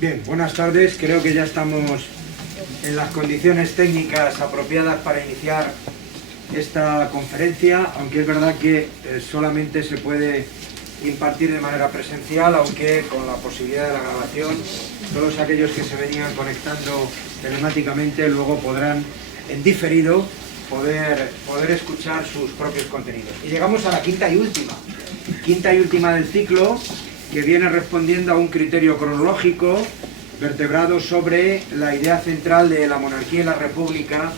Bien, buenas tardes. Creo que ya estamos en las condiciones técnicas apropiadas para iniciar esta conferencia, aunque es verdad que solamente se puede impartir de manera presencial, aunque con la posibilidad de la grabación, todos aquellos que se venían conectando telemáticamente luego podrán, en diferido, poder escuchar sus propios contenidos. Y llegamos a la quinta y última del ciclo, que viene respondiendo a un criterio cronológico vertebrado sobre la idea central de la monarquía y la república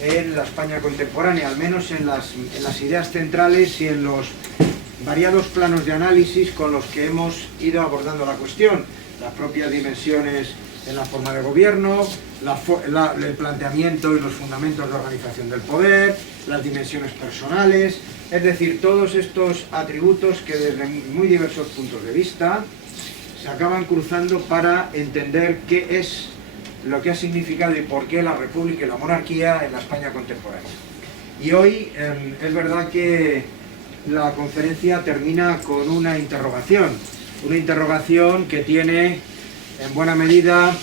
en la España contemporánea, al menos en las ideas centrales y en los variados planos de análisis con los que hemos ido abordando la cuestión, las propias dimensiones en la forma de gobierno, el planteamiento y los fundamentos de organización del poder, las dimensiones personales, es decir, todos estos atributos que desde muy diversos puntos de vista se acaban cruzando para entender qué es lo que ha significado y por qué la república y la monarquía en la España contemporánea. Y hoy es verdad que la conferencia termina con una interrogación que tiene en buena medida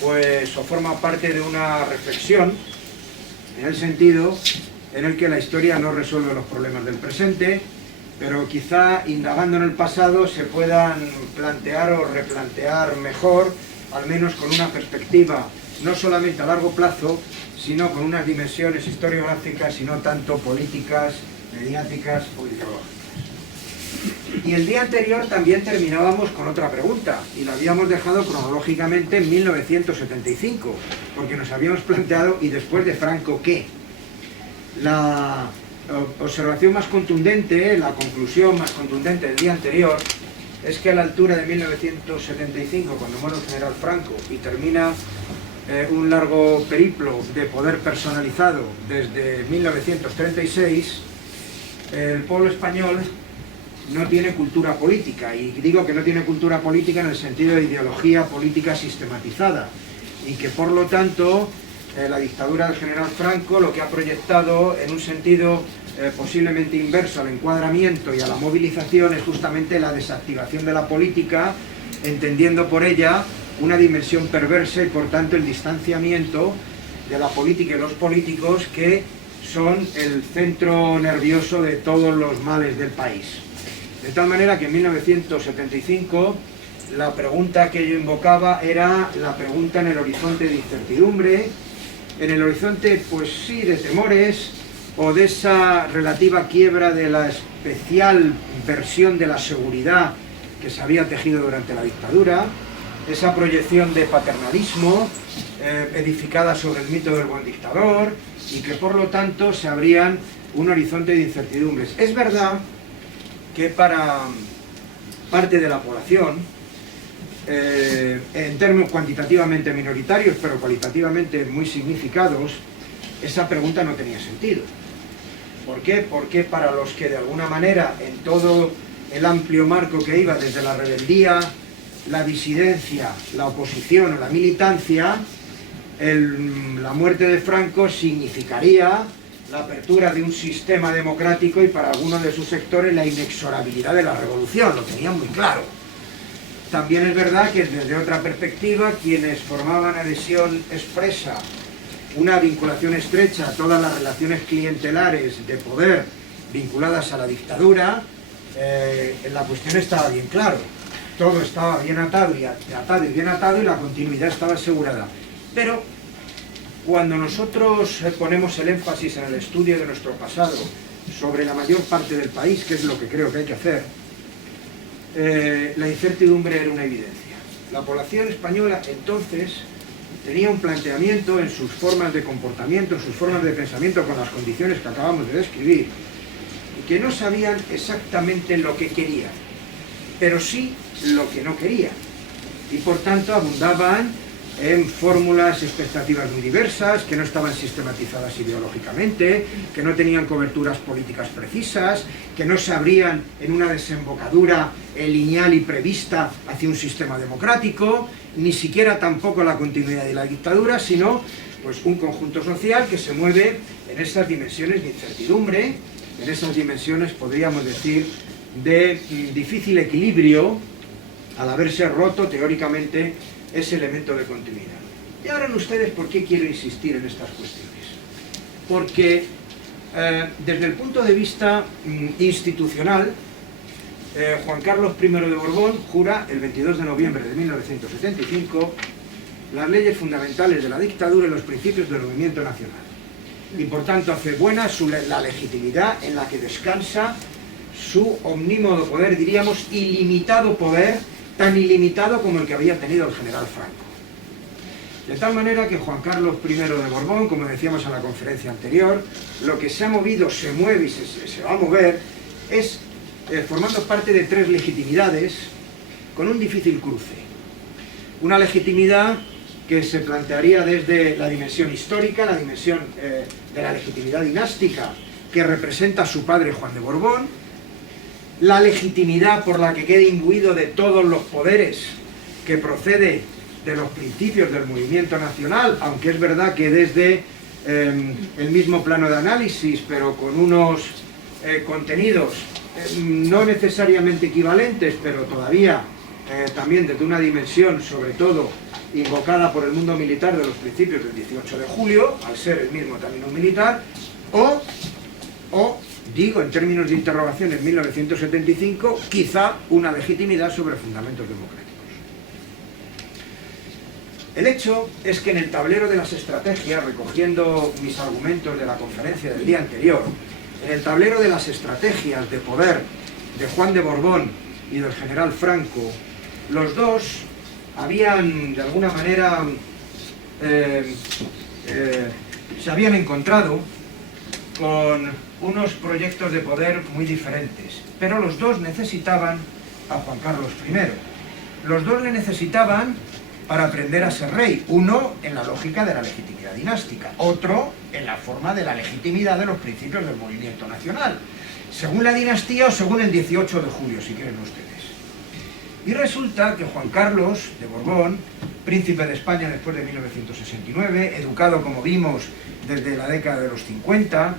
pues o forma parte de una reflexión en el sentido en el que la historia no resuelve los problemas del presente, pero quizá indagando en el pasado se puedan plantear o replantear mejor, al menos con una perspectiva no solamente a largo plazo, sino con unas dimensiones historiográficas y no tanto políticas, mediáticas o ideológicas. Y el día anterior también terminábamos con otra pregunta, y la habíamos dejado cronológicamente en 1975, porque nos habíamos planteado, ¿y después de Franco qué? La observación más contundente, la conclusión más contundente del día anterior, es que a la altura de 1975, cuando muere el general Franco y termina un largo periplo de poder personalizado desde 1936, el pueblo español no tiene cultura política, y digo que no tiene cultura política en el sentido de ideología política sistematizada, y que por lo tanto la dictadura del general Franco lo que ha proyectado en un sentido posiblemente inverso al encuadramiento y a la movilización es justamente la desactivación de la política, entendiendo por ella una dimensión perversa y por tanto el distanciamiento de la política y los políticos, que son el centro nervioso de todos los males del país. De tal manera que en 1975 la pregunta que yo invocaba era la pregunta en el horizonte de incertidumbre, en el horizonte, pues sí, de temores, o de esa relativa quiebra de la especial versión de la seguridad que se había tejido durante la dictadura, esa proyección de paternalismo edificada sobre el mito del buen dictador, y que por lo tanto se abrían un horizonte de incertidumbres. Es verdad que para parte de la población, en términos cuantitativamente minoritarios, pero cualitativamente muy significados, esa pregunta no tenía sentido. ¿Por qué? Porque para los que de alguna manera, en todo el amplio marco que iba desde la rebeldía, la disidencia, la oposición o la militancia, la muerte de Franco significaría la apertura de un sistema democrático y para algunos de sus sectores la inexorabilidad de la revolución, lo tenían muy claro. También es verdad que desde otra perspectiva, quienes formaban adhesión expresa, una vinculación estrecha a todas las relaciones clientelares de poder vinculadas a la dictadura, la cuestión estaba bien claro. Todo estaba bien atado y la continuidad estaba asegurada. Pero cuando nosotros ponemos el énfasis en el estudio de nuestro pasado sobre la mayor parte del país, que es lo que creo que hay que hacer, la incertidumbre era una evidencia. La población española entonces tenía un planteamiento en sus formas de comportamiento, en sus formas de pensamiento, con las condiciones que acabamos de describir, y que no sabían exactamente lo que querían, pero sí lo que no querían, y por tanto abundaban en fórmulas, expectativas muy diversas, que no estaban sistematizadas ideológicamente, que no tenían coberturas políticas precisas, que no se abrían en una desembocadura lineal y prevista hacia un sistema democrático, ni siquiera tampoco la continuidad de la dictadura, sino pues un conjunto social que se mueve en esas dimensiones de incertidumbre, en esas dimensiones, podríamos decir, de difícil equilibrio al haberse roto teóricamente ese elemento de continuidad. Y ahora ustedes por qué quiero insistir en estas cuestiones. Porque desde el punto de vista institucional, Juan Carlos I de Borbón jura el 22 de noviembre de 1975 las leyes fundamentales de la dictadura y los principios del movimiento nacional. Y por tanto hace buena la legitimidad en la que descansa su omnímodo poder, diríamos ilimitado poder, tan ilimitado como el que había tenido el general Franco. De tal manera que Juan Carlos I de Borbón, como decíamos en la conferencia anterior, lo que se ha movido, se mueve y se va a mover, es formando parte de tres legitimidades con un difícil cruce. Una legitimidad que se plantearía desde la dimensión histórica, la dimensión de la legitimidad dinástica que representa a su padre Juan de Borbón, la legitimidad por la que queda imbuido de todos los poderes que procede de los principios del movimiento nacional, aunque es verdad que desde el mismo plano de análisis, pero con unos contenidos no necesariamente equivalentes, pero todavía también desde una dimensión, sobre todo, invocada por el mundo militar de los principios del 18 de julio, al ser el mismo también un militar, o digo, en términos de interrogación en 1975, quizá una legitimidad sobre fundamentos democráticos. El hecho es que en el tablero de las estrategias, recogiendo mis argumentos de la conferencia del día anterior, en el tablero de las estrategias de poder de Juan de Borbón y del general Franco, los dos habían, de alguna manera, se habían encontrado con unos proyectos de poder muy diferentes, pero los dos necesitaban a Juan Carlos I. Los dos le necesitaban para aprender a ser rey, uno en la lógica de la legitimidad dinástica, otro en la forma de la legitimidad de los principios del movimiento nacional, según la dinastía o según el 18 de julio, si quieren ustedes. Y resulta que Juan Carlos de Borbón, príncipe de España después de 1969, educado, como vimos, desde la década de los 50,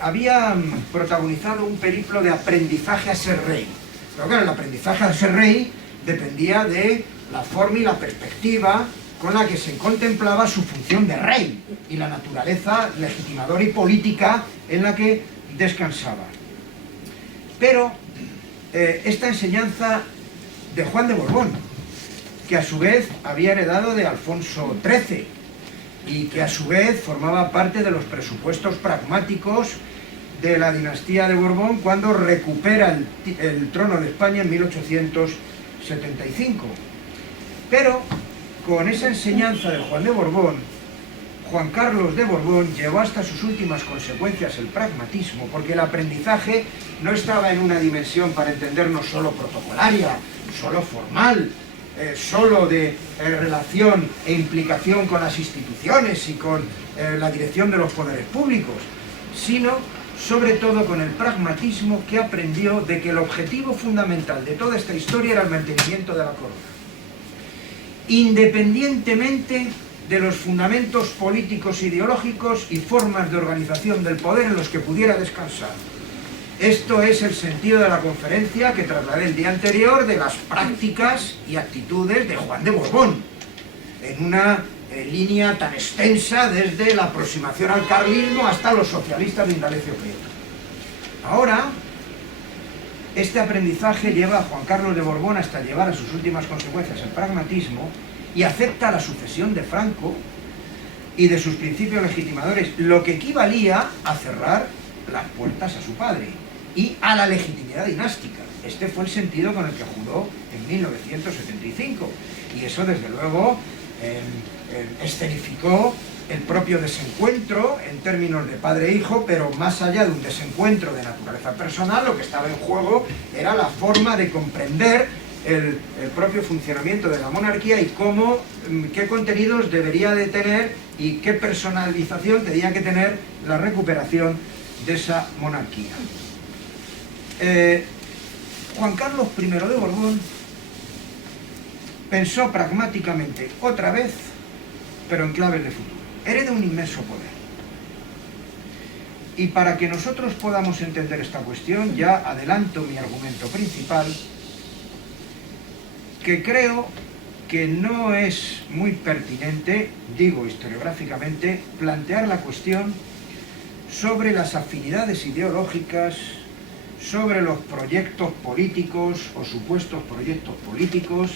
había protagonizado un periplo de aprendizaje a ser rey. Pero claro, el aprendizaje a ser rey dependía de la forma y la perspectiva con la que se contemplaba su función de rey y la naturaleza legitimadora y política en la que descansaba. Pero esta enseñanza de Juan de Borbón, que a su vez había heredado de Alfonso XIII y que a su vez formaba parte de los presupuestos pragmáticos de la dinastía de Borbón cuando recupera el trono de España en 1875. Pero con esa enseñanza de Juan de Borbón, Juan Carlos de Borbón llevó hasta sus últimas consecuencias el pragmatismo, porque el aprendizaje no estaba en una dimensión, para entendernos, solo protocolaria, solo formal, solo de relación e implicación con las instituciones y con la dirección de los poderes públicos, sino sobre todo con el pragmatismo que aprendió de que el objetivo fundamental de toda esta historia era el mantenimiento de la corona, independientemente de los fundamentos políticos, ideológicos y formas de organización del poder en los que pudiera descansar. Esto es el sentido de la conferencia que trasladé el día anterior de las prácticas y actitudes de Juan de Borbón, en una línea tan extensa desde la aproximación al carlismo hasta los socialistas de Indalecio Prieto. Ahora, este aprendizaje lleva a Juan Carlos de Borbón hasta llevar a sus últimas consecuencias el pragmatismo y acepta la sucesión de Franco y de sus principios legitimadores, lo que equivalía a cerrar las puertas a su padre y a la legitimidad dinástica. Este fue el sentido con el que juró en 1975 y eso desde luego escenificó el propio desencuentro en términos de padre e hijo, pero más allá de un desencuentro de naturaleza personal, lo que estaba en juego era la forma de comprender el propio funcionamiento de la monarquía y cómo, qué contenidos debería de tener y qué personalización tenía que tener la recuperación de esa monarquía. Juan Carlos I de Borbón pensó pragmáticamente otra vez, pero en claves de futuro. Hereda un inmenso poder. Y para que nosotros podamos entender esta cuestión, ya adelanto mi argumento principal, que creo que no es muy pertinente, digo historiográficamente, plantear la cuestión sobre las afinidades ideológicas, sobre los proyectos políticos o supuestos proyectos políticos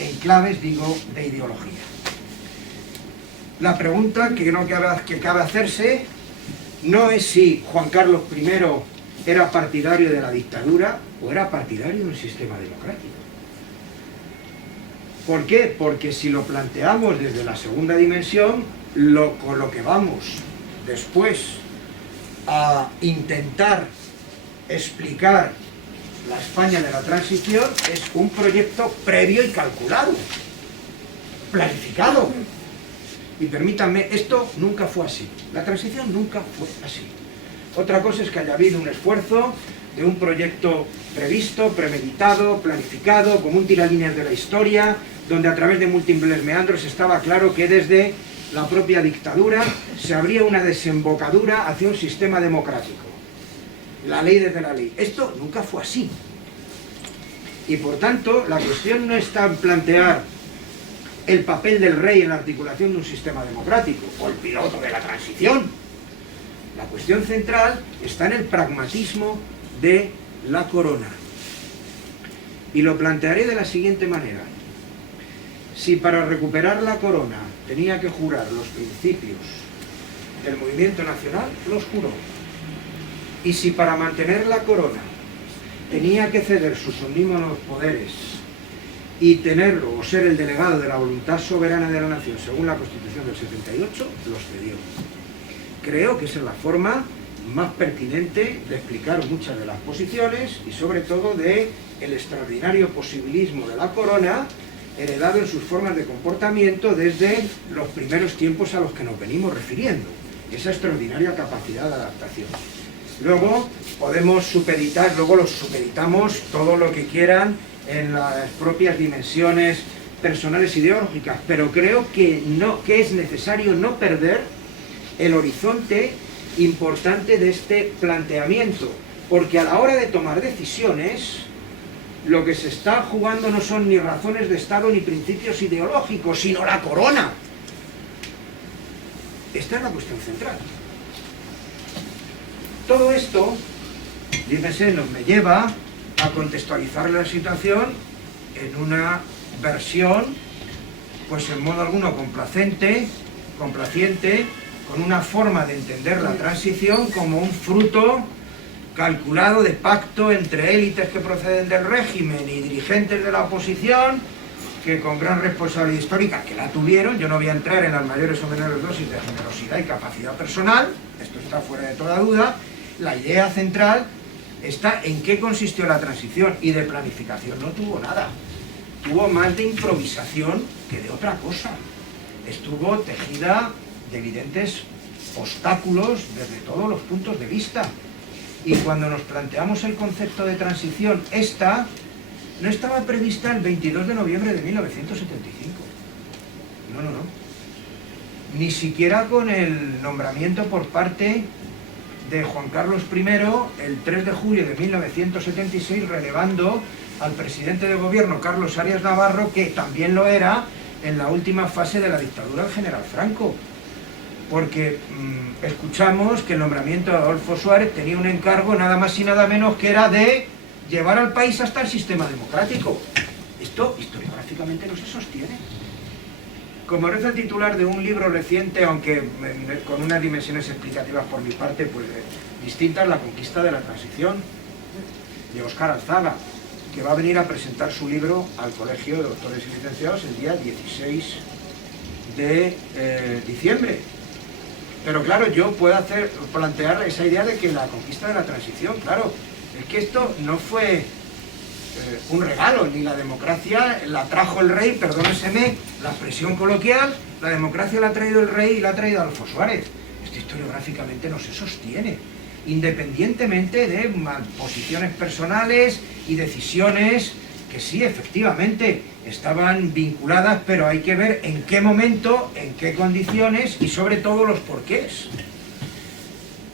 en claves, digo, de ideología. La pregunta que cabe hacerse no es si Juan Carlos I era partidario de la dictadura o era partidario del sistema democrático. ¿Por qué? Porque si lo planteamos desde la segunda dimensión, con lo que vamos después a intentar explicar la España de la transición es un proyecto previo y calculado, planificado. Y permítanme, esto nunca fue así. La transición nunca fue así. Otra cosa es que haya habido un esfuerzo de un proyecto previsto, premeditado, planificado, como un tiralíneas de la historia, donde a través de múltiples meandros estaba claro que desde la propia dictadura se abría una desembocadura hacia un sistema democrático. La ley desde la ley. Esto nunca fue así. Y por tanto, la cuestión no está en plantear el papel del rey en la articulación de un sistema democrático, o el piloto de la transición. La cuestión central está en el pragmatismo de la corona. Y lo plantearé de la siguiente manera. Si para recuperar la corona tenía que jurar los principios del movimiento nacional, los juró. Y si para mantener la corona tenía que ceder sus omnímodos poderes y tenerlo o ser el delegado de la voluntad soberana de la nación según la Constitución del 78, los cedió. Creo que esa es la forma más pertinente de explicar muchas de las posiciones y sobre todo de el extraordinario posibilismo de la corona heredado en sus formas de comportamiento desde los primeros tiempos a los que nos venimos refiriendo. Esa extraordinaria capacidad de adaptación. Luego podemos supeditar, luego los supeditamos todo lo que quieran en las propias dimensiones personales ideológicas, pero creo que es necesario no perder el horizonte importante de este planteamiento, porque a la hora de tomar decisiones lo que se está jugando no son ni razones de Estado ni principios ideológicos, sino la corona. Esta es la cuestión central. Todo esto, fíjense, me lleva a contextualizar la situación en una versión, pues en modo alguno complaciente, con una forma de entender la transición como un fruto calculado de pacto entre élites que proceden del régimen y dirigentes de la oposición, que con gran responsabilidad histórica, que la tuvieron, yo no voy a entrar en las mayores o menores dosis de generosidad y capacidad personal, esto está fuera de toda duda. La idea central está en qué consistió la transición, y de planificación no tuvo nada. Tuvo más de improvisación que de otra cosa. Estuvo tejida de evidentes obstáculos desde todos los puntos de vista. Y cuando nos planteamos el concepto de transición, esta no estaba prevista el 22 de noviembre de 1975. No. Ni siquiera con el nombramiento por parte de Juan Carlos I el 3 de julio de 1976, relevando al presidente de gobierno Carlos Arias Navarro, que también lo era en la última fase de la dictadura del general Franco. Porque escuchamos que el nombramiento de Adolfo Suárez tenía un encargo nada más y nada menos que era de llevar al país hasta el sistema democrático. Esto historiográficamente no se sostiene. Como reza el titular de un libro reciente, aunque con unas dimensiones explicativas por mi parte pues distintas, La conquista de la transición, de Óscar Alzaga, que va a venir a presentar su libro al Colegio de Doctores y Licenciados el día 16 de diciembre. Pero claro, yo puedo plantear esa idea de que la conquista de la transición, claro, es que esto no fue un regalo, ni la democracia la trajo el rey, perdóneseme la expresión coloquial, la democracia la ha traído el rey y la ha traído Adolfo Suárez. Esto historiográficamente no se sostiene, independientemente de posiciones personales y decisiones que sí, efectivamente, estaban vinculadas, pero hay que ver en qué momento, en qué condiciones y sobre todo los porqués.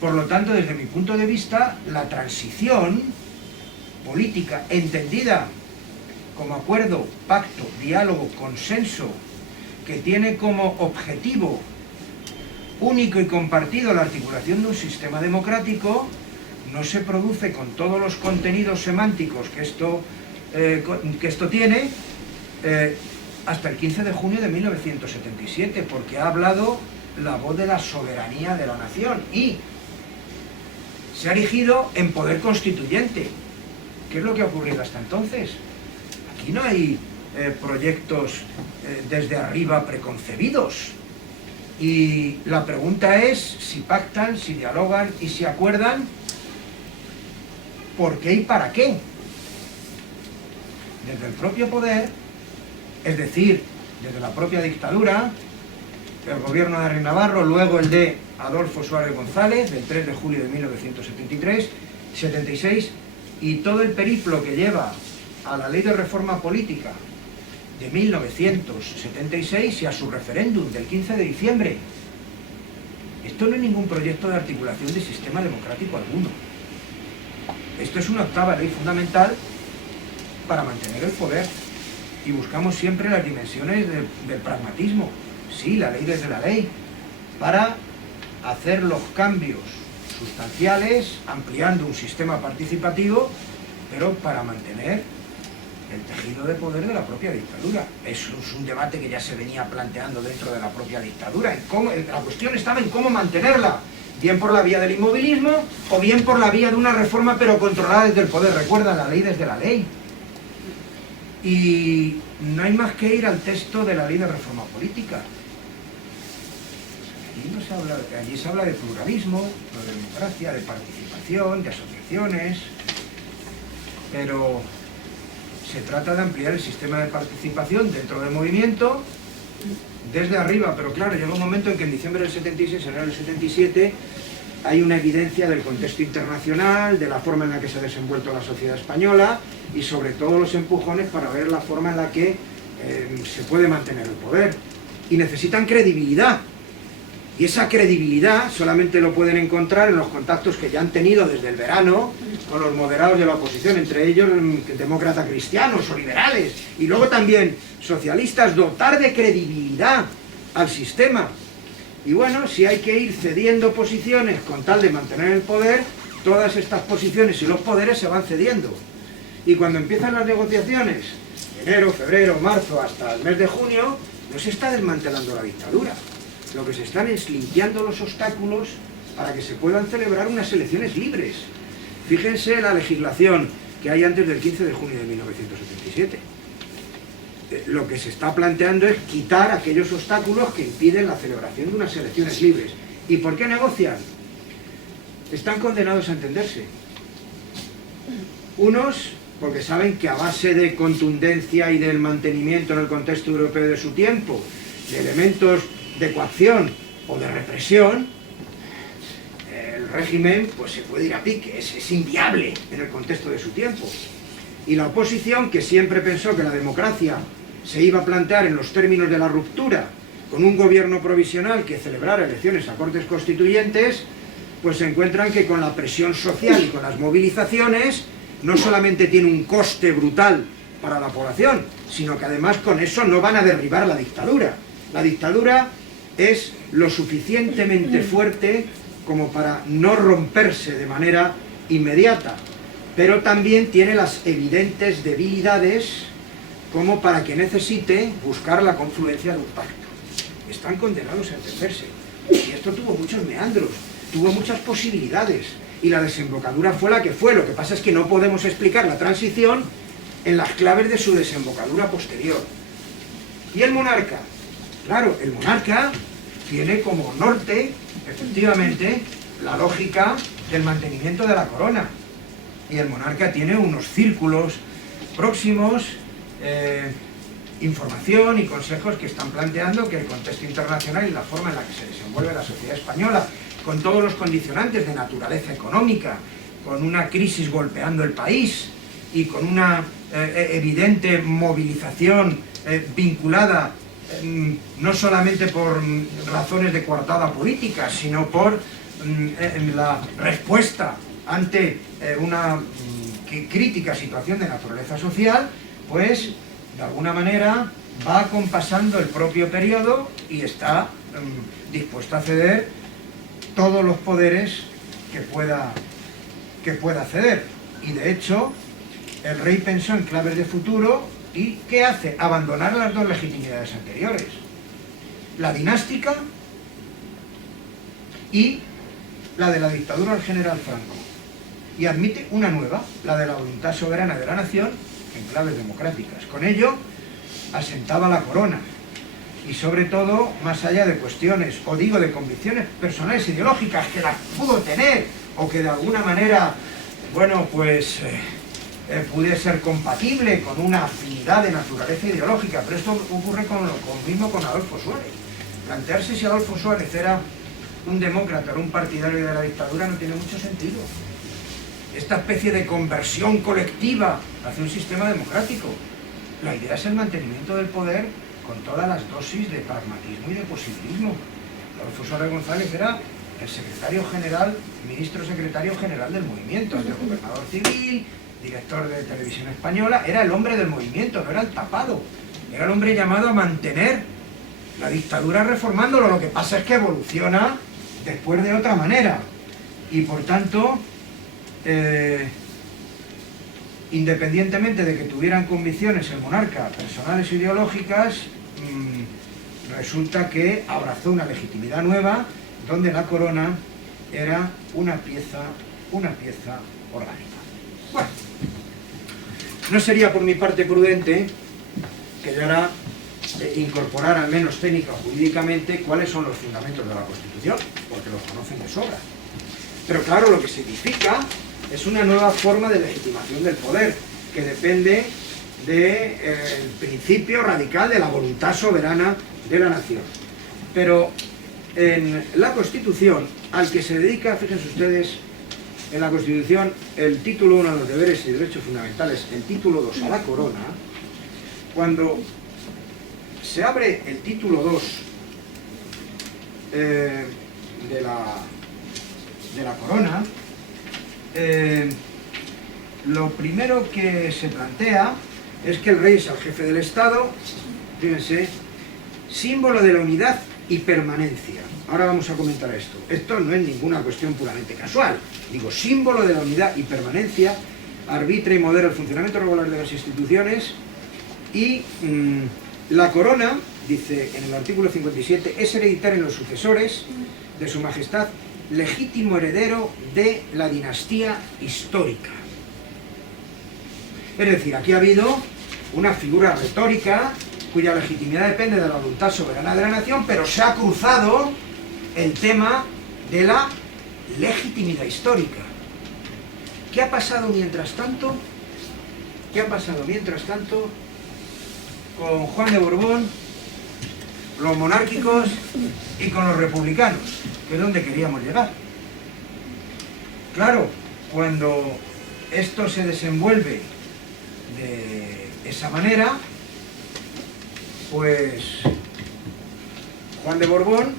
Por lo tanto, desde mi punto de vista, la transición política entendida como acuerdo, pacto, diálogo, consenso, que tiene como objetivo único y compartido la articulación de un sistema democrático, no se produce con todos los contenidos semánticos que esto tiene hasta el 15 de junio de 1977, porque ha hablado la voz de la soberanía de la nación y se ha erigido en poder constituyente. ¿Qué es lo que ha ocurrido hasta entonces? Aquí no hay proyectos desde arriba preconcebidos. Y la pregunta es si pactan, si dialogan y si acuerdan, ¿por qué y para qué? Desde el propio poder, es decir, desde la propia dictadura, el gobierno de Henry Navarro, luego el de Adolfo Suárez González, del 3 de julio de 1976, y todo el periplo que lleva a la Ley de Reforma Política de 1976 y a su referéndum del 15 de diciembre. Esto no es ningún proyecto de articulación de sistema democrático alguno. Esto es una octava ley fundamental para mantener el poder. Y buscamos siempre las dimensiones del pragmatismo. Sí, la ley desde la ley, para hacer los cambios sustanciales, ampliando un sistema participativo, pero para mantener el tejido de poder de la propia dictadura. Eso es un debate que ya se venía planteando dentro de la propia dictadura. La cuestión estaba en cómo mantenerla, bien por la vía del inmovilismo o bien por la vía de una reforma pero controlada desde el poder. Recuerda, la ley desde la ley. Y no hay más que ir al texto de la Ley de Reforma Política. Allí se habla de pluralismo, de democracia, de participación, de asociaciones, pero se trata de ampliar el sistema de participación dentro del movimiento desde arriba, pero claro, llega un momento en que en diciembre del 76, enero del 77, hay una evidencia del contexto internacional, de la forma en la que se ha desenvuelto la sociedad española y sobre todo los empujones para ver la forma en la que se puede mantener el poder. Y necesitan credibilidad. Y esa credibilidad solamente lo pueden encontrar en los contactos que ya han tenido desde el verano con los moderados de la oposición, entre ellos demócratas cristianos o liberales, y luego también socialistas, dotar de credibilidad al sistema. Y bueno, si hay que ir cediendo posiciones con tal de mantener el poder, todas estas posiciones y los poderes se van cediendo. Y cuando empiezan las negociaciones, enero, febrero, marzo, hasta el mes de junio, no se está desmantelando la dictadura. Lo que se están es limpiando los obstáculos para que se puedan celebrar unas elecciones libres. Fíjense la legislación que hay antes del 15 de junio de 1977. Lo que se está planteando es quitar aquellos obstáculos que impiden la celebración de unas elecciones libres. ¿Y por qué negocian? Están condenados a entenderse. Unos, porque saben que a base de contundencia y del mantenimiento en el contexto europeo de su tiempo, de elementos de coacción o de represión, el régimen pues se puede ir a pique, es inviable en el contexto de su tiempo. Y la oposición, que siempre pensó que la democracia se iba a plantear en los términos de la ruptura, con un gobierno provisional que celebrara elecciones a Cortes Constituyentes, pues se encuentran que con la presión social y con las movilizaciones no solamente tiene un coste brutal para la población, sino que además con eso no van a derribar la dictadura. La dictadura es lo suficientemente fuerte como para no romperse de manera inmediata, pero también tiene las evidentes debilidades como para que necesite buscar la confluencia de un pacto. Están condenados a entenderse. Y esto tuvo muchos meandros, tuvo muchas posibilidades, y la desembocadura fue la que fue. Lo que pasa es que no podemos explicar la transición en las claves de su desembocadura posterior. ¿Y el monarca? Claro, el monarca tiene como norte, efectivamente, la lógica del mantenimiento de la corona. Y el monarca tiene unos círculos próximos, información y consejos que están planteando que el contexto internacional y la forma en la que se desenvuelve la sociedad española, con todos los condicionantes de naturaleza económica, con una crisis golpeando el país y con una evidente movilización vinculada no solamente por razones de coartada política, sino por la respuesta ante una crítica situación de naturaleza social, pues de alguna manera va acompasando el propio periodo y está dispuesto a ceder todos los poderes que pueda ceder. Y de hecho, el rey pensó en claves de futuro y ¿qué hace? Abandonar las dos legitimidades anteriores, la dinástica y la de la dictadura del general Franco, y admite una nueva, la de la voluntad soberana de la nación en claves democráticas. Con ello asentaba la corona y sobre todo, más allá de cuestiones, o digo de convicciones personales ideológicas que las pudo tener o que de alguna manera, bueno, pues pudiera ser compatible con una afinidad de naturaleza ideológica, pero esto ocurre mismo con Adolfo Suárez. Plantearse si Adolfo Suárez era un demócrata o un partidario de la dictadura no tiene mucho sentido. Esta especie de conversión colectiva hacia un sistema democrático, la idea es el mantenimiento del poder con todas las dosis de pragmatismo y de posibilismo. Adolfo Suárez González era el secretario general, ministro secretario general del movimiento, el gobernador civil, director de Televisión Española, era el hombre del movimiento, no era el tapado, era el hombre llamado a mantener la dictadura reformándolo. Lo que pasa es que evoluciona después de otra manera y por tanto, independientemente de que tuvieran convicciones el monarca personales e ideológicas, resulta que abrazó una legitimidad nueva donde la corona era una pieza orgánica. Bueno, no sería por mi parte prudente que yo ahora incorporar al menos técnica o jurídicamente cuáles son los fundamentos de la Constitución, porque los conocen de sobra. Pero claro, lo que significa es una nueva forma de legitimación del poder, que depende del principio radical de la voluntad soberana de la nación. Pero en la Constitución, al que se dedica, fíjense ustedes, en la Constitución, el título 1 a los deberes y derechos fundamentales, el título 2 a la corona, cuando se abre el título 2 de la corona, lo primero que se plantea es que el rey es el jefe del Estado, fíjense, símbolo de la unidad y permanencia. Ahora vamos a comentar esto. Esto no es ninguna cuestión puramente casual. Digo, símbolo de la unidad y permanencia, arbitra y modera el funcionamiento regular de las instituciones y la corona, dice en el artículo 57, es hereditaria en los sucesores de su majestad, legítimo heredero de la dinastía histórica. Es decir, aquí ha habido una figura retórica cuya legitimidad depende de la voluntad soberana de la nación, pero se ha cruzado el tema de la legitimidad histórica. ¿Qué ha pasado mientras tanto? ¿Qué ha pasado mientras tanto con Juan de Borbón, los monárquicos y con los republicanos, que es donde queríamos llegar? Claro, cuando esto se desenvuelve de esa manera, pues Juan de Borbón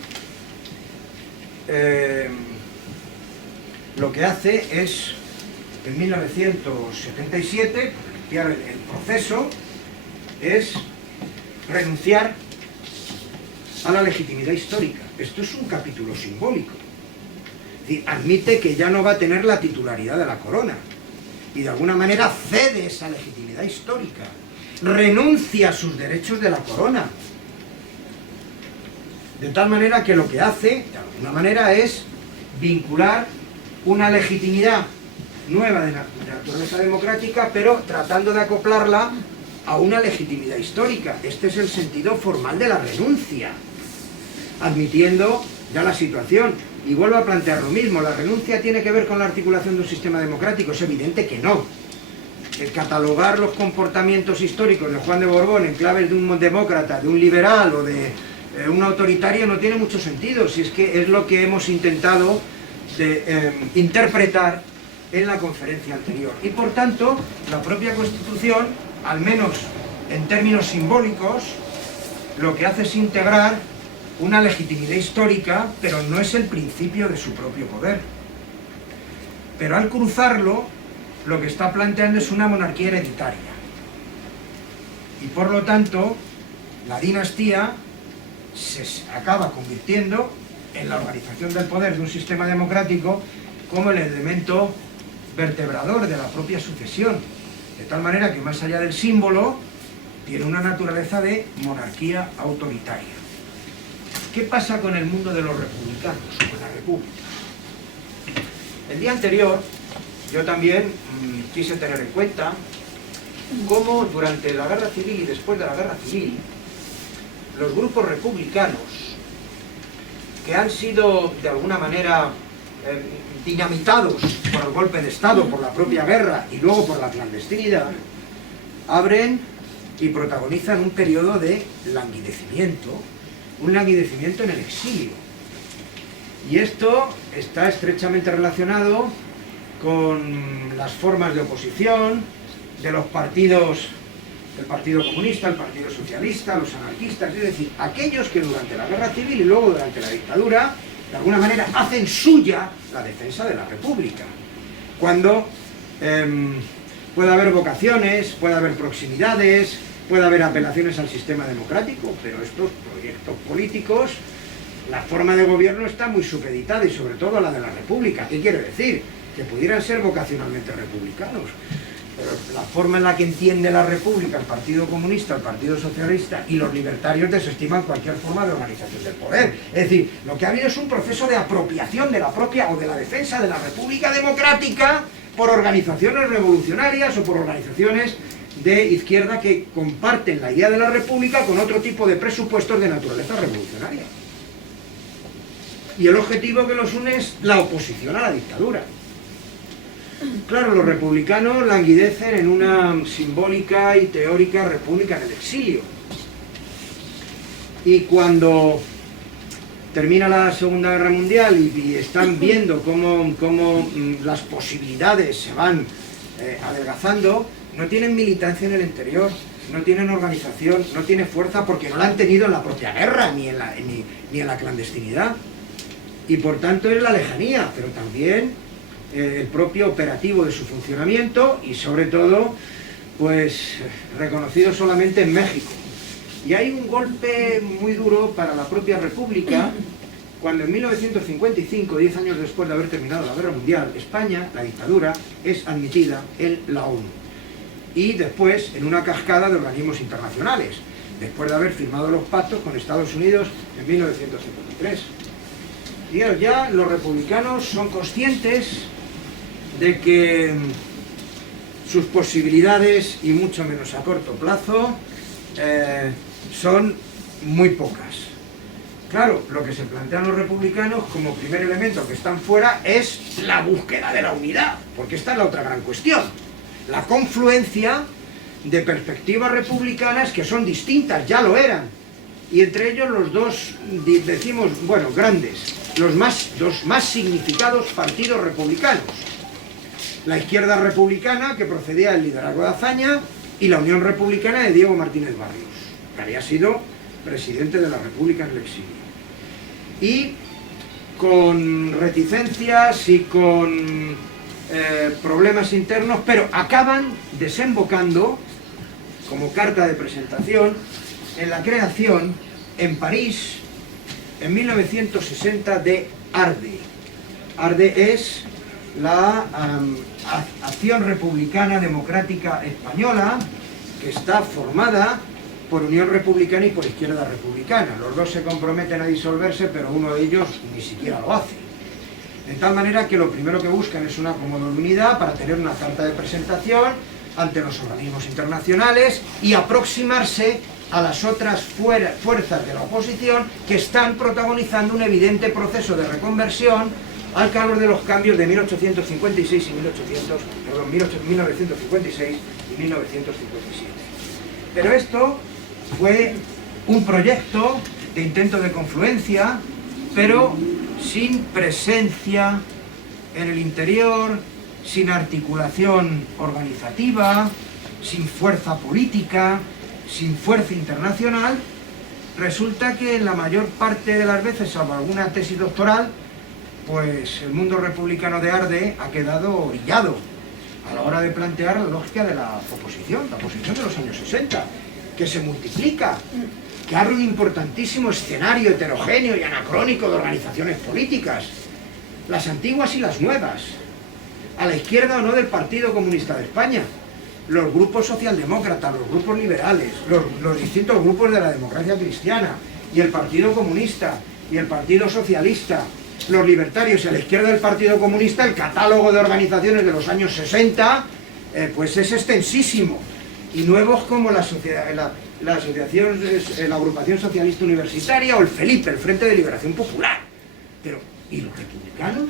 lo que hace es, en 1977, iniciar el proceso, es renunciar a la legitimidad histórica. Esto es un capítulo simbólico. Es decir, admite que ya no va a tener la titularidad de la corona y de alguna manera cede esa legitimidad histórica, renuncia a sus derechos de la corona, de tal manera que lo que hace, de alguna manera, es vincular una legitimidad nueva de naturaleza democrática, pero tratando de acoplarla a una legitimidad histórica. Este es el sentido formal de la renuncia, admitiendo ya la situación. Y vuelvo a plantear lo mismo, ¿la renuncia tiene que ver con la articulación de un sistema democrático? Es evidente que no. El catalogar los comportamientos históricos de Juan de Borbón en claves de un demócrata, de un liberal o de un autoritario no tiene mucho sentido, si es que es lo que hemos intentado interpretar en la conferencia anterior. Y por tanto, la propia Constitución, al menos en términos simbólicos, lo que hace es integrar una legitimidad histórica, pero no es el principio de su propio poder. Pero al cruzarlo, lo que está planteando es una monarquía hereditaria. Y por lo tanto, la dinastía se acaba convirtiendo en la organización del poder de un sistema democrático como el elemento vertebrador de la propia sucesión, de tal manera que más allá del símbolo tiene una naturaleza de monarquía autoritaria. ¿Qué pasa con el mundo de los republicanos, con la república? El día anterior yo también quise tener en cuenta cómo durante la guerra civil y después de la guerra civil los grupos republicanos que han sido de alguna manera dinamitados por el golpe de Estado, por la propia guerra y luego por la clandestinidad, abren y protagonizan un periodo de languidecimiento, un languidecimiento en el exilio. Y esto está estrechamente relacionado con las formas de oposición de los partidos, el Partido Comunista, el Partido Socialista, los anarquistas, es decir, aquellos que durante la guerra civil y luego durante la dictadura, de alguna manera hacen suya la defensa de la República. Cuando puede haber vocaciones, puede haber proximidades, puede haber apelaciones al sistema democrático, pero estos proyectos políticos, la forma de gobierno está muy supeditada y sobre todo a la de la República. ¿Qué quiere decir? Que pudieran ser vocacionalmente republicanos, pero la forma en la que entiende la República el Partido Comunista, el Partido Socialista y los libertarios desestiman cualquier forma de organización del poder. Es decir, lo que ha habido es un proceso de apropiación de la propia o de la defensa de la República Democrática por organizaciones revolucionarias o por organizaciones de izquierda que comparten la idea de la República con otro tipo de presupuestos de naturaleza revolucionaria. Y el objetivo que los une es la oposición a la dictadura. Claro, los republicanos languidecen en una simbólica y teórica república en el exilio. Y cuando termina la Segunda Guerra Mundial y están viendo cómo las posibilidades se van adelgazando, no tienen militancia en el interior, no tienen organización, no tienen fuerza porque no la han tenido en la propia guerra ni en la clandestinidad. Y por tanto es la lejanía, pero también el propio operativo de su funcionamiento y sobre todo pues reconocido solamente en México. Y hay un golpe muy duro para la propia República cuando en 1955, 10 años después de haber terminado la Guerra Mundial, España, la dictadura, es admitida en la ONU y después en una cascada de organismos internacionales, después de haber firmado los pactos con Estados Unidos en 1953. Y ya los republicanos son conscientes de que sus posibilidades, y mucho menos a corto plazo, son muy pocas. Claro, lo que se plantean los republicanos como primer elemento que están fuera es la búsqueda de la unidad, porque esta es la otra gran cuestión. La confluencia de perspectivas republicanas que son distintas, ya lo eran, y entre ellos los dos, decimos, bueno, grandes, los dos más significados partidos republicanos. La izquierda republicana, que procedía del liderazgo de Azaña, y la Unión Republicana de Diego Martínez Barrios, que había sido presidente de la República en el exilio. Y con reticencias y con problemas internos, pero acaban desembocando, como carta de presentación, en la creación, en París, en 1960, de ARDE. ARDE es la Acción Republicana Democrática Española, que está formada por Unión Republicana y por Izquierda Republicana. Los dos se comprometen a disolverse, pero uno de ellos ni siquiera lo hace. De tal manera que lo primero que buscan es una cómoda unidad para tener una carta de presentación ante los organismos internacionales y aproximarse a las otras fuerzas de la oposición que están protagonizando un evidente proceso de reconversión al calor de los cambios de 1956 y 1956 y 1957. Pero esto fue un proyecto de intento de confluencia, pero sin presencia en el interior, sin articulación organizativa, sin fuerza política, sin fuerza internacional. Resulta que en la mayor parte de las veces, salvo alguna tesis doctoral, pues el mundo republicano de ARDE ha quedado orillado a la hora de plantear la lógica de la oposición de los años 60, que se multiplica, que abre un importantísimo escenario heterogéneo y anacrónico de organizaciones políticas, las antiguas y las nuevas, a la izquierda o no del Partido Comunista de España, los grupos socialdemócratas, los grupos liberales, los distintos grupos de la democracia cristiana, y el Partido Comunista, y el Partido Socialista, los libertarios, y a la izquierda del Partido Comunista, el catálogo de organizaciones de los años 60, pues es extensísimo, y nuevos como la Agrupación Socialista Universitaria o el FELIP, el Frente de Liberación Popular. Pero, ¿y los republicanos?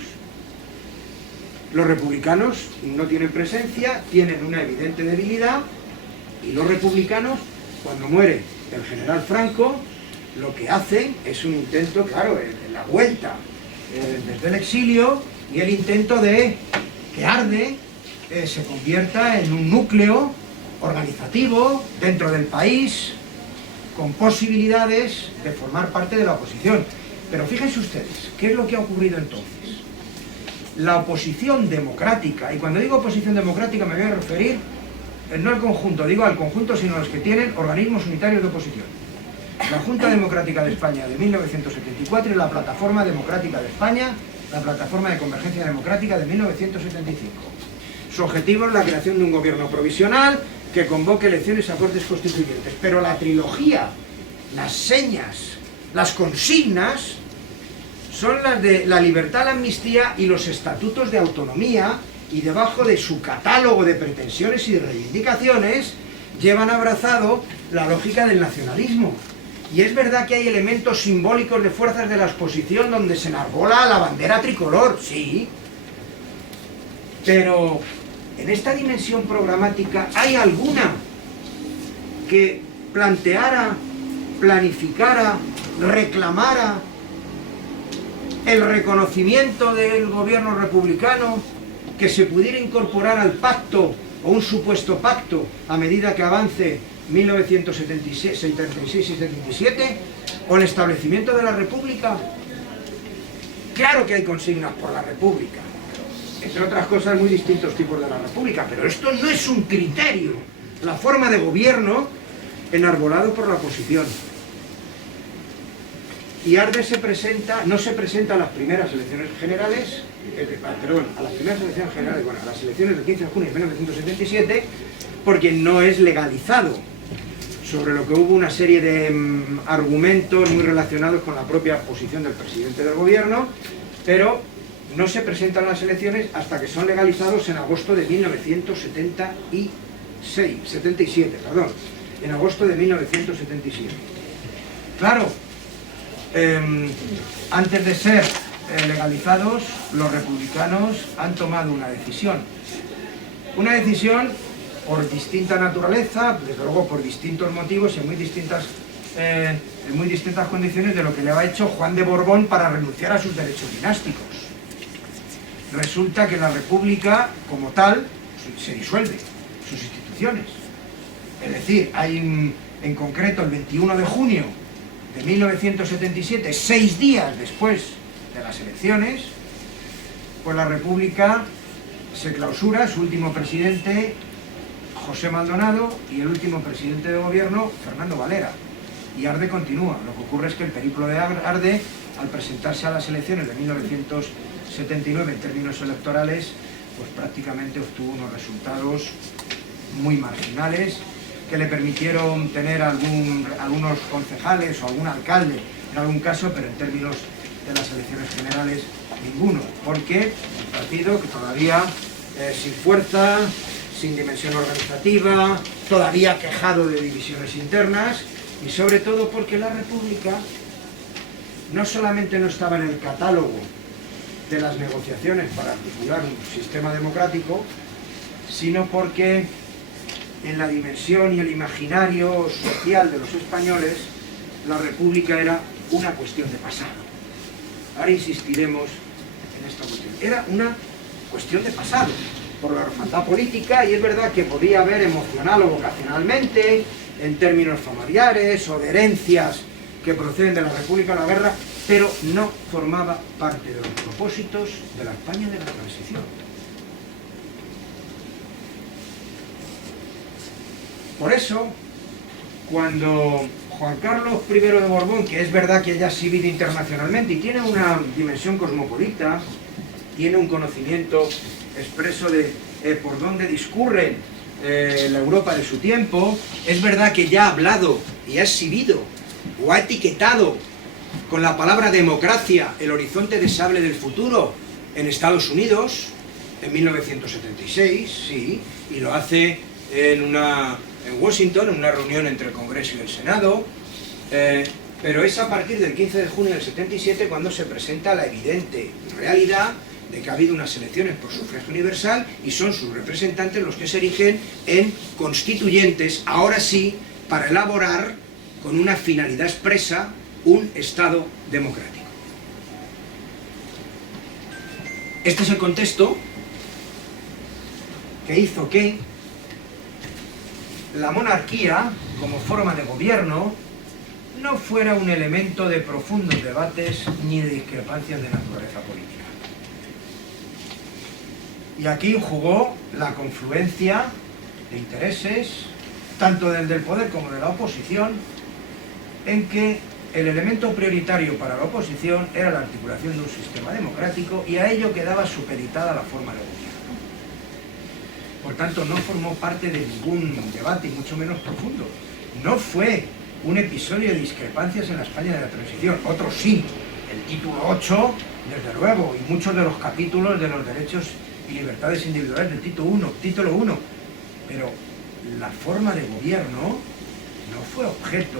Los republicanos no tienen presencia, tienen una evidente debilidad, y los republicanos, cuando muere el general Franco, lo que hacen es un intento, claro, de la vuelta desde el exilio, y el intento de que ARDE se convierta en un núcleo organizativo dentro del país, con posibilidades de formar parte de la oposición. Pero fíjense ustedes, ¿qué es lo que ha ocurrido entonces? La oposición democrática, y cuando digo oposición democrática me voy a referir no al conjunto, digo al conjunto, sino a los que tienen organismos unitarios de oposición. La Junta Democrática de España de 1974 y la Plataforma Democrática de España, la Plataforma de Convergencia Democrática de 1975. Su objetivo es la creación de un gobierno provisional que convoque elecciones a cortes constituyentes. Pero la trilogía, las señas, las consignas son las de la libertad, la amnistía y los estatutos de autonomía, y debajo de su catálogo de pretensiones y de reivindicaciones llevan abrazado la lógica del nacionalismo. Y es verdad que hay elementos simbólicos de fuerzas de la exposición donde se enarbola la bandera tricolor, sí, pero en esta dimensión programática ¿hay alguna que planteara, planificara, reclamara el reconocimiento del gobierno republicano, que se pudiera incorporar al pacto o un supuesto pacto a medida que avance 1976 y 77, o el establecimiento de la República? Claro que hay consignas por la República, entre otras cosas muy distintos tipos de la República, pero esto no es un criterio, la forma de gobierno enarbolado por la oposición. Y ARDE no se presenta a las primeras elecciones generales, a las primeras elecciones generales, bueno, a las elecciones del 15 de junio de 1977, porque no es legalizado, sobre lo que hubo una serie de argumentos muy relacionados con la propia posición del presidente del gobierno, pero no se presentan las elecciones hasta que son legalizados en agosto de 1977, en agosto de 1977. Claro, antes de ser legalizados, los republicanos han tomado una decisión por distinta naturaleza, desde luego por distintos motivos y en muy distintas condiciones de lo que le ha hecho Juan de Borbón para renunciar a sus derechos dinásticos. Resulta que la República, como tal, se disuelve, sus instituciones. Es decir, hay en concreto el 21 de junio de 1977, 6 días después de las elecciones, pues la República se clausura, su último presidente, José Maldonado, y el último presidente de gobierno, Fernando Valera. Y ARDE continúa. Lo que ocurre es que el periplo de ARDE, al presentarse a las elecciones de 1979 en términos electorales, pues prácticamente obtuvo unos resultados muy marginales, que le permitieron tener algunos concejales o algún alcalde en algún caso, pero en términos de las elecciones generales ninguno, porque un partido que todavía sin fuerza, sin dimensión organizativa, todavía quejado de divisiones internas, y sobre todo porque la República no solamente no estaba en el catálogo de las negociaciones para articular un sistema democrático, sino porque en la dimensión y el imaginario social de los españoles, la República era una cuestión de pasado. Ahora insistiremos en esta cuestión. Era una cuestión de pasado, por la orfandad política, y es verdad que podía haber emocional o vocacionalmente, en términos familiares o de herencias que proceden de la República o la guerra, pero no formaba parte de los propósitos de la España de la transición. Por eso, cuando Juan Carlos I de Borbón, que es verdad que ella ha vivido internacionalmente y tiene una dimensión cosmopolita, tiene un conocimiento expreso de por dónde discurre la Europa de su tiempo, es verdad que ya ha hablado y ha exhibido o ha etiquetado con la palabra democracia el horizonte deseable del futuro en Estados Unidos en 1976, sí, y lo hace en Washington, en una reunión entre el Congreso y el Senado, pero es a partir del 15 de junio del 77 cuando se presenta la evidente realidad de que ha habido unas elecciones por sufragio universal y son sus representantes los que se erigen en constituyentes, ahora sí, para elaborar con una finalidad expresa un Estado democrático. Este es el contexto que hizo que la monarquía, como forma de gobierno, no fuera un elemento de profundos debates ni de discrepancias de naturaleza política. Y aquí jugó la confluencia de intereses, tanto del poder como de la oposición, en que el elemento prioritario para la oposición era la articulación de un sistema democrático y a ello quedaba supeditada la forma de gobierno. Por tanto, no formó parte de ningún debate, y mucho menos profundo. No fue un episodio de discrepancias en la España de la transición, otros sí, el título 8, desde luego, y muchos de los capítulos de los derechos y libertades individuales del título 1, pero la forma de gobierno no fue objeto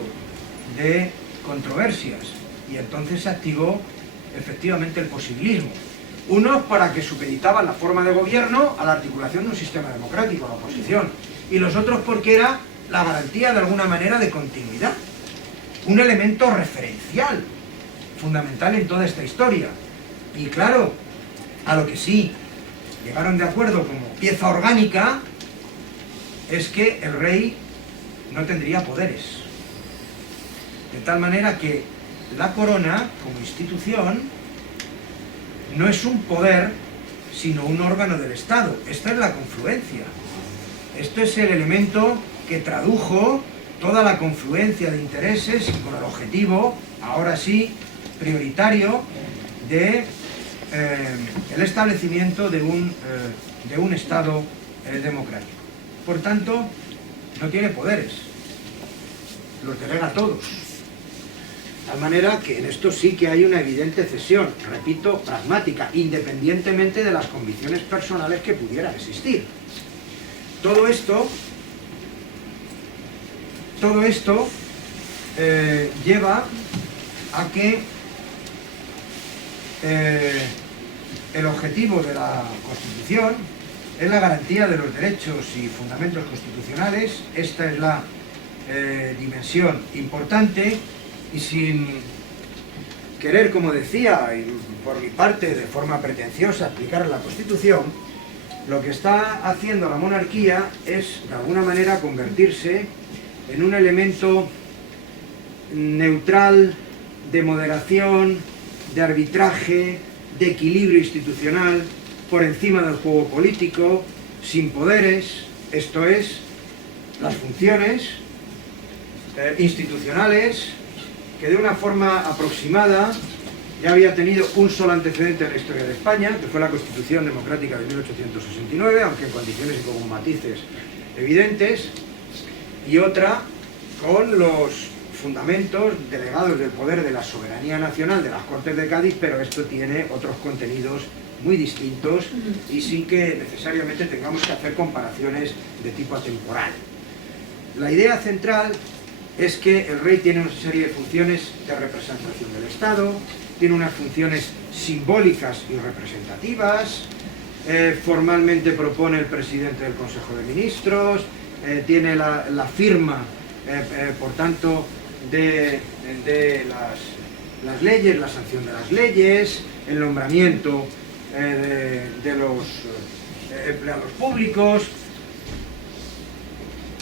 de controversias y entonces se activó efectivamente el posibilismo. Unos para que supeditaban la forma de gobierno a la articulación de un sistema democrático, a la oposición, y los otros porque era la garantía de alguna manera de continuidad, un elemento referencial fundamental en toda esta historia. Y claro, a lo que sí llegaron de acuerdo como pieza orgánica es que el rey no tendría poderes, de tal manera que la corona como institución no es un poder sino un órgano del Estado. Esta es la confluencia, esto es el elemento que tradujo toda la confluencia de intereses y con el objetivo, ahora sí, prioritario de el establecimiento de un Estado democrático. Por tanto, no tiene poderes, los delega a todos. De tal manera que en esto sí que hay una evidente cesión, repito, pragmática, independientemente de las convicciones personales que pudieran existir. Todo esto lleva a que el objetivo de la Constitución es la garantía de los derechos y fundamentos constitucionales. Esta es la dimensión importante, y sin querer, como decía, y por mi parte de forma pretenciosa, explicar la Constitución, lo que está haciendo la monarquía es de alguna manera convertirse en un elemento neutral, de moderación, de arbitraje, de equilibrio institucional, por encima del juego político, sin poderes, esto es, las funciones institucionales, que de una forma aproximada ya había tenido un solo antecedente en la historia de España, que fue la Constitución Democrática de 1869, aunque en condiciones y con matices evidentes, y otra con los fundamentos delegados del poder de la soberanía nacional de las Cortes de Cádiz, pero esto tiene otros contenidos muy distintos y sin que necesariamente tengamos que hacer comparaciones de tipo atemporal. La idea central es que el rey tiene una serie de funciones de representación del Estado, tiene unas funciones simbólicas y representativas, formalmente propone el presidente del Consejo de Ministros, tiene la firma, por tanto, de las leyes, la sanción de las leyes, el nombramiento de los empleados públicos.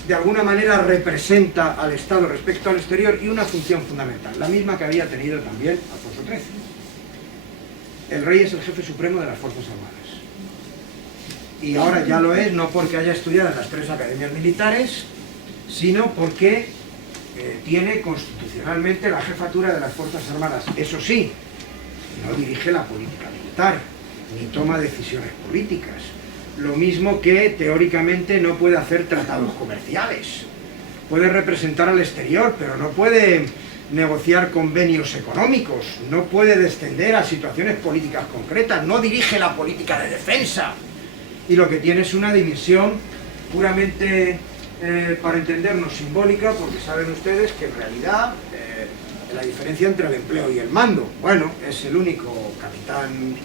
De alguna manera representa al Estado respecto al exterior y una función fundamental, la misma que había tenido también Alfonso XIII. El rey es el jefe supremo de las Fuerzas Armadas. Y ahora ya lo es, no porque haya estudiado en las 3 academias militares, sino porque tiene constitucionalmente la jefatura de las Fuerzas Armadas. Eso sí, no dirige la política militar, ni toma decisiones políticas. Lo mismo que teóricamente no puede hacer tratados comerciales. Puede representar al exterior, pero no puede negociar convenios económicos, no puede descender a situaciones políticas concretas, no dirige la política de defensa. Y lo que tiene es una dimensión puramente, para entendernos, simbólica, porque saben ustedes que en realidad la diferencia entre el empleo y el mando, bueno, es el único capitán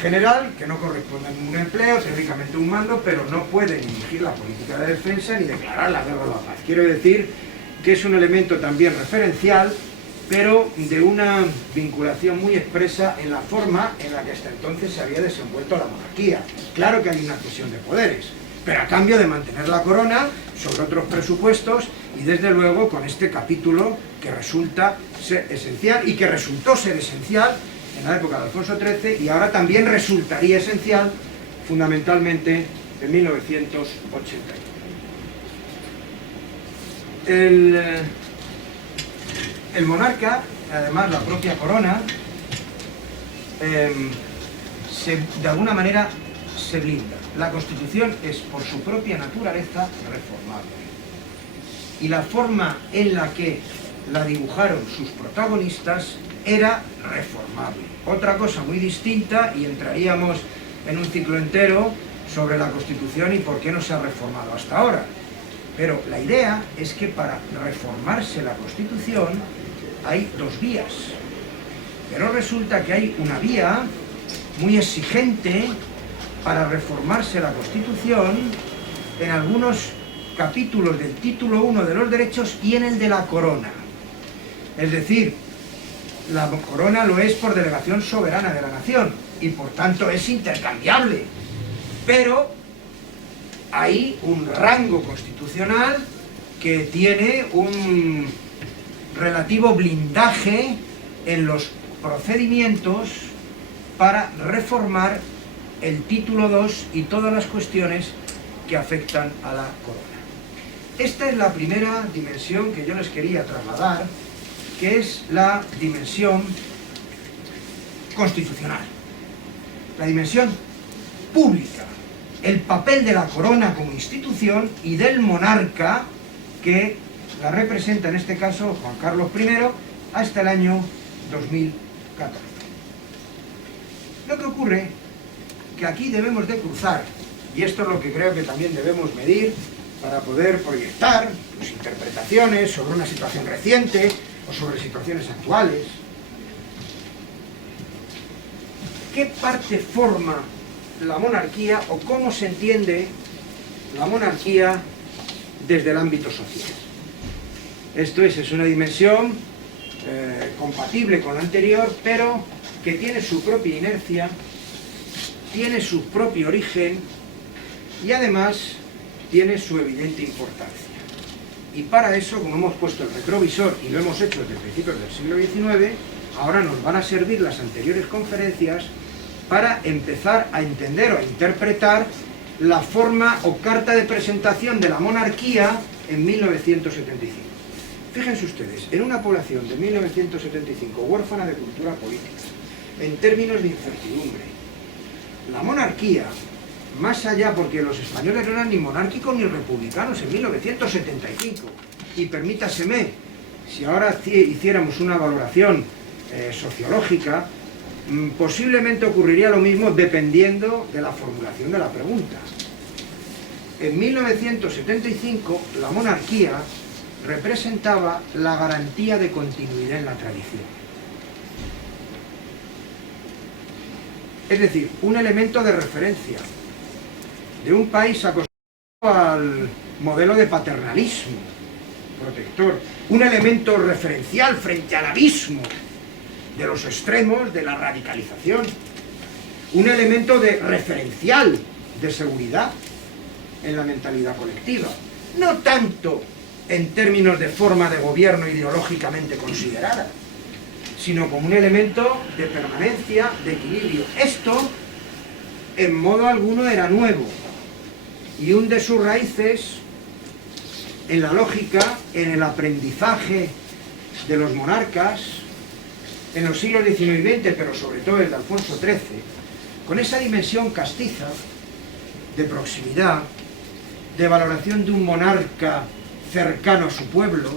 general que no corresponde a ningún empleo, teóricamente un mando, pero no puede dirigir la política de defensa ni declarar la guerra o la paz. Quiero decir que es un elemento también referencial, pero de una vinculación muy expresa en la forma en la que hasta entonces se había desenvuelto la monarquía. Claro que hay una cesión de poderes, pero a cambio de mantener la corona sobre otros presupuestos y desde luego con este capítulo que resulta ser esencial y que resultó ser esencial en la época de Alfonso XIII y ahora también resultaría esencial fundamentalmente en 1981. El monarca, además la propia corona, de alguna manera se blinda. La Constitución es por su propia naturaleza reformable. Y la forma en la que la dibujaron sus protagonistas era reformable. Otra cosa muy distinta, y entraríamos en un ciclo entero sobre la Constitución y por qué no se ha reformado hasta ahora. Pero la idea es que para reformarse la Constitución hay dos vías. Pero resulta que hay una vía muy exigente para reformarse la Constitución en algunos capítulos del título 1 de los derechos y en el de la corona. Es decir, la corona lo es por delegación soberana de la nación y por tanto es intercambiable. Pero hay un rango constitucional que tiene un relativo blindaje en los procedimientos para reformar el título 2 y todas las cuestiones que afectan a la corona. Esta es la primera dimensión que yo les quería trasladar, que es la dimensión constitucional, la dimensión pública, el papel de la corona como institución y del monarca que la representa, en este caso Juan Carlos I, hasta el año 2014. Lo que ocurre que aquí debemos de cruzar, y esto es lo que creo que también debemos medir para poder proyectar pues, interpretaciones sobre una situación reciente o sobre situaciones actuales. ¿Qué parte forma la monarquía o cómo se entiende la monarquía desde el ámbito social? Esto es una dimensión compatible con la anterior, pero que tiene su propia inercia, tiene su propio origen y además tiene su evidente importancia. Y para eso, como hemos puesto el retrovisor y lo hemos hecho desde principios del siglo XIX, ahora nos van a servir las anteriores conferencias para empezar a entender o a interpretar la forma o carta de presentación de la monarquía en 1975. Fíjense ustedes, en una población de 1975 huérfana de cultura política, en términos de incertidumbre, la monarquía, más allá porque los españoles no eran ni monárquicos ni republicanos en 1975, y permítaseme, si ahora hiciéramos una valoración sociológica, posiblemente ocurriría lo mismo dependiendo de la formulación de la pregunta. En 1975 la monarquía representaba la garantía de continuidad en la tradición. Es decir, un elemento de referencia de un país acostumbrado al modelo de paternalismo protector, un elemento referencial frente al abismo de los extremos de la radicalización, un elemento de referencial de seguridad en la mentalidad colectiva, no tanto en términos de forma de gobierno ideológicamente considerada, sino como un elemento de permanencia, de equilibrio. Esto, en modo alguno, era nuevo, y hunde sus raíces en la lógica, en el aprendizaje de los monarcas, en los siglos XIX y XX, pero sobre todo el de Alfonso XIII, con esa dimensión castiza, de proximidad, de valoración de un monarca cercano a su pueblo,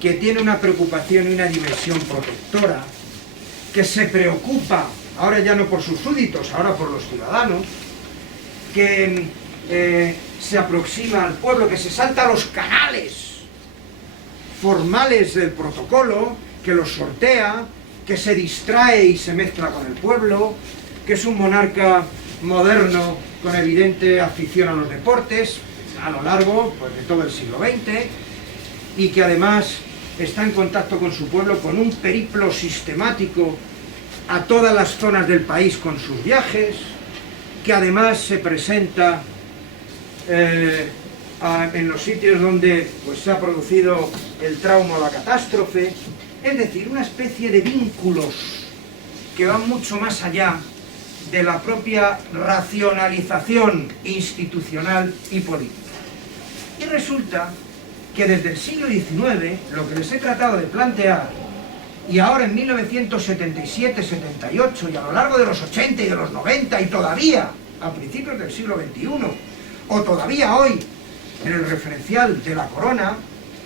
que tiene una preocupación y una dimensión protectora, que se preocupa, ahora ya no por sus súbditos, ahora por los ciudadanos, que se aproxima al pueblo, que se salta los canales formales del protocolo, que los sortea, que se distrae y se mezcla con el pueblo, que es un monarca moderno con evidente afición a los deportes a lo largo pues, de todo el siglo XX, y que además está en contacto con su pueblo con un periplo sistemático a todas las zonas del país con sus viajes, que además se presenta en los sitios donde pues, se ha producido el trauma o la catástrofe, es decir, una especie de vínculos que van mucho más allá de la propia racionalización institucional y política. Y resulta que desde el siglo XIX, lo que les he tratado de plantear, y ahora en 1977, 78, y a lo largo de los 80 y de los 90, y todavía a principios del siglo XXI, o todavía hoy, en el referencial de la corona,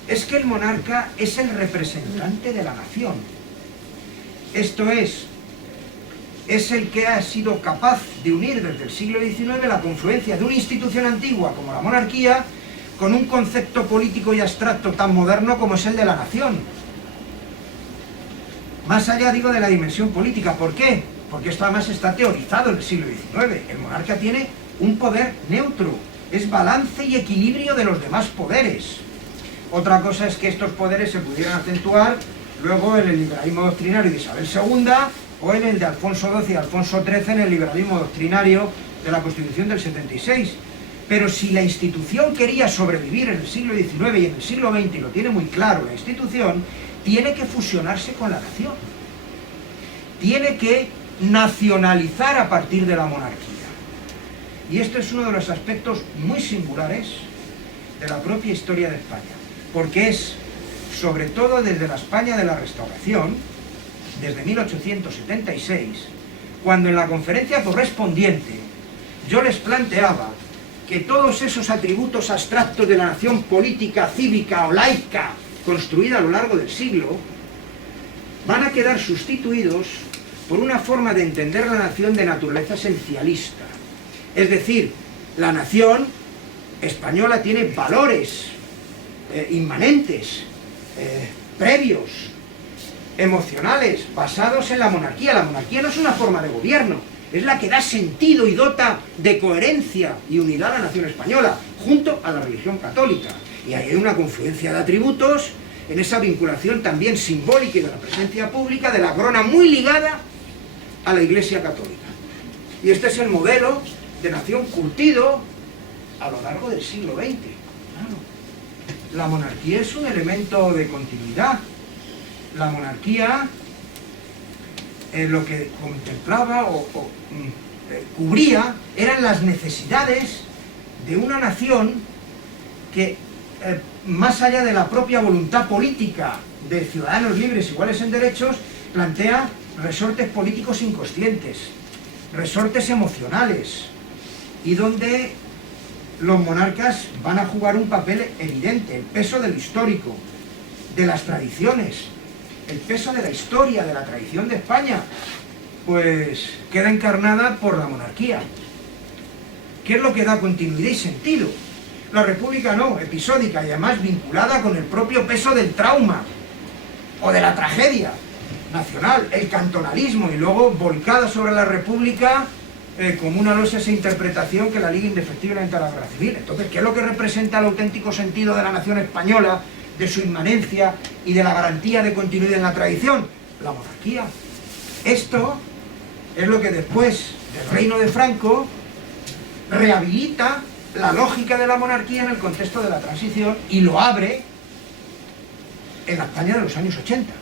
es que el monarca es el representante de la nación. Esto es el que ha sido capaz de unir desde el siglo XIX la confluencia de una institución antigua como la monarquía con un concepto político y abstracto tan moderno como es el de la nación. Más allá, digo, de la dimensión política. ¿Por qué? Porque esto además está teorizado en el siglo XIX. El monarca tiene un poder neutro, es balance y equilibrio de los demás poderes. Otra cosa es que estos poderes se pudieran acentuar luego en el liberalismo doctrinario de Isabel II o en el de Alfonso XII y Alfonso XIII en el liberalismo doctrinario de la Constitución del 76. Pero si la institución quería sobrevivir en el siglo XIX y en el siglo XX, y lo tiene muy claro la institución, tiene que fusionarse con la nación. Tiene que nacionalizar a partir de la monarquía. Y esto es uno de los aspectos muy singulares de la propia historia de España, porque es, sobre todo desde la España de la Restauración, desde 1876, cuando en la conferencia correspondiente yo les planteaba que todos esos atributos abstractos de la nación política, cívica o laica construida a lo largo del siglo van a quedar sustituidos por una forma de entender la nación de naturaleza esencialista. Es decir, la nación española tiene valores inmanentes, previos, emocionales, basados en la monarquía. La monarquía no es una forma de gobierno, es la que da sentido y dota de coherencia y unidad a la nación española, junto a la religión católica. Y ahí hay una confluencia de atributos, en esa vinculación también simbólica y de la presencia pública de la corona muy ligada a la Iglesia católica. Y este es el modelo de nación curtido a lo largo del siglo XX. Claro. La monarquía es un elemento de continuidad. La monarquía lo que contemplaba o cubría eran las necesidades de una nación que, más allá de la propia voluntad política de ciudadanos libres iguales en derechos, plantea resortes políticos inconscientes, resortes emocionales, y donde los monarcas van a jugar un papel evidente, el peso de lo histórico, de las tradiciones, el peso de la historia, de la tradición de España, pues queda encarnada por la monarquía. ¿Qué es lo que da continuidad y sentido? La república no, episódica y además vinculada con el propio peso del trauma o de la tragedia nacional, el cantonalismo, y luego volcada sobre la república como una losa esa interpretación que la liga indefectiblemente a la guerra civil. Entonces, ¿qué es lo que representa el auténtico sentido de la nación española, de su inmanencia y de la garantía de continuidad en la tradición? La monarquía. Esto es lo que después del reino de Franco rehabilita la lógica de la monarquía en el contexto de la transición y lo abre en la España de los años 80.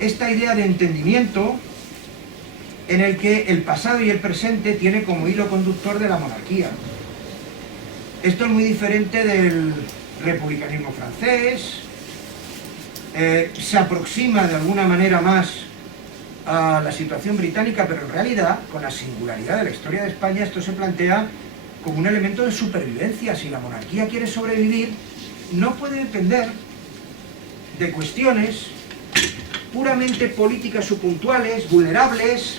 Esta idea de entendimiento en el que el pasado y el presente tiene como hilo conductor de la monarquía. Esto es muy diferente del republicanismo francés, se aproxima de alguna manera más a la situación británica, pero en realidad, con la singularidad de la historia de España, esto se plantea como un elemento de supervivencia. Si la monarquía quiere sobrevivir, no puede depender de cuestiones puramente políticas o puntuales, vulnerables,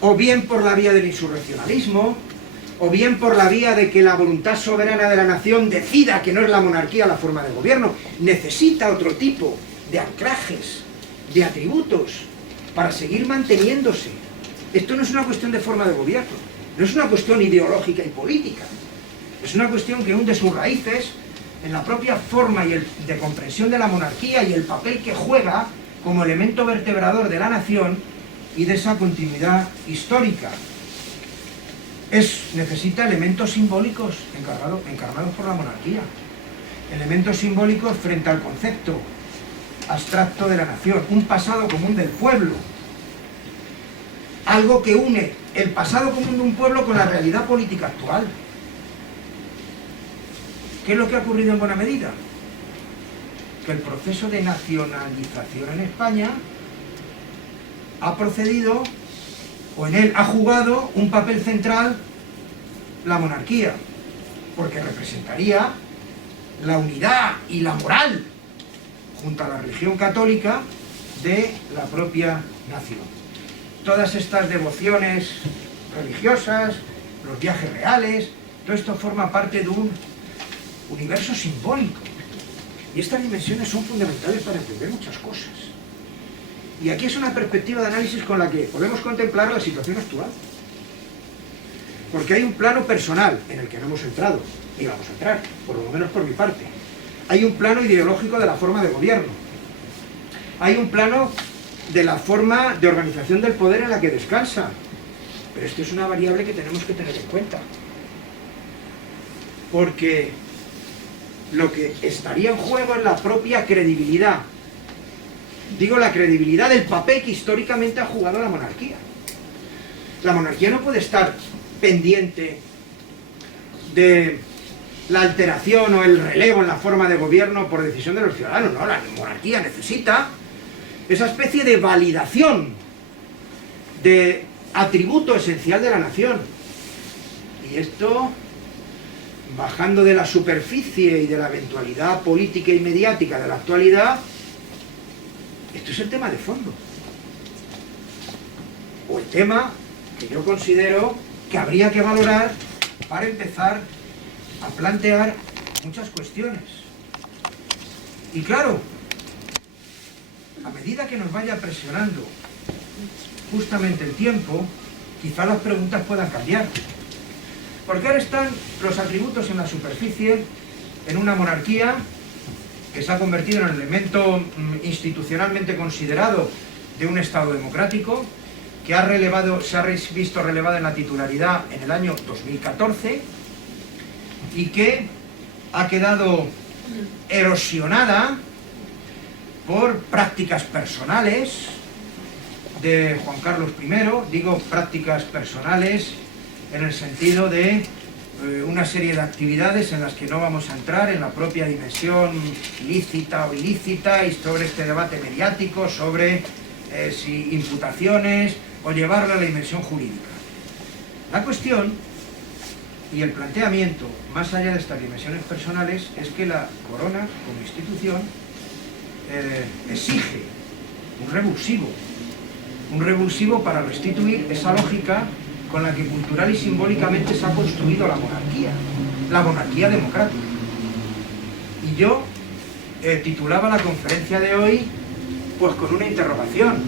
o bien por la vía del insurreccionalismo, o bien por la vía de que la voluntad soberana de la nación decida que no es la monarquía la forma de gobierno. Necesita otro tipo de anclajes, de atributos, para seguir manteniéndose. Esto no es una cuestión de forma de gobierno, no es una cuestión ideológica y política, es una cuestión que hunde sus raíces en la propia forma de comprensión de la monarquía y el papel que juega como elemento vertebrador de la nación y de esa continuidad histórica. Necesita elementos simbólicos encarnados por la monarquía, elementos simbólicos frente al concepto abstracto de la nación, un pasado común del pueblo, algo que une el pasado común de un pueblo con la realidad política actual. ¿Qué es lo que ha ocurrido en buena medida? Que el proceso de nacionalización en España ha procedido, o en él ha jugado un papel central la monarquía, porque representaría la unidad y la moral junto a la religión católica de la propia nación. Todas estas devociones religiosas, los viajes reales, todo esto forma parte de un universo simbólico. Y estas dimensiones son fundamentales para entender muchas cosas. Y aquí es una perspectiva de análisis con la que podemos contemplar la situación actual. Porque hay un plano personal en el que no hemos entrado, ni vamos a entrar, por lo menos por mi parte. Hay un plano ideológico de la forma de gobierno. Hay un plano de la forma de organización del poder en la que descansa. Pero esto es una variable que tenemos que tener en cuenta. Porque lo que estaría en juego es la propia credibilidad. Digo, la credibilidad del papel que históricamente ha jugado la monarquía. La monarquía no puede estar pendiente de la alteración o el relevo en la forma de gobierno por decisión de los ciudadanos. No, la monarquía necesita esa especie de validación de atributo esencial de la nación. Y esto, bajando de la superficie y de la eventualidad política y mediática de la actualidad, esto es el tema de fondo. O el tema que yo considero que habría que valorar para empezar a plantear muchas cuestiones. Y claro, a medida que nos vaya presionando justamente el tiempo, quizá las preguntas puedan cambiar. Porque ahora están los atributos en la superficie, en una monarquía que se ha convertido en el elemento institucionalmente considerado de un Estado democrático, que se ha visto relevado en la titularidad en el año 2014 y que ha quedado erosionada por prácticas personales de Juan Carlos I. Digo prácticas personales en el sentido de una serie de actividades en las que no vamos a entrar en la propia dimensión lícita o ilícita y sobre este debate mediático sobre si imputaciones o llevarlo a la dimensión jurídica. La cuestión y el planteamiento, más allá de estas dimensiones personales, es que la corona como institución exige un revulsivo para restituir esa lógica con la que cultural y simbólicamente se ha construido la monarquía democrática. Y yo titulaba la conferencia de hoy pues con una interrogación,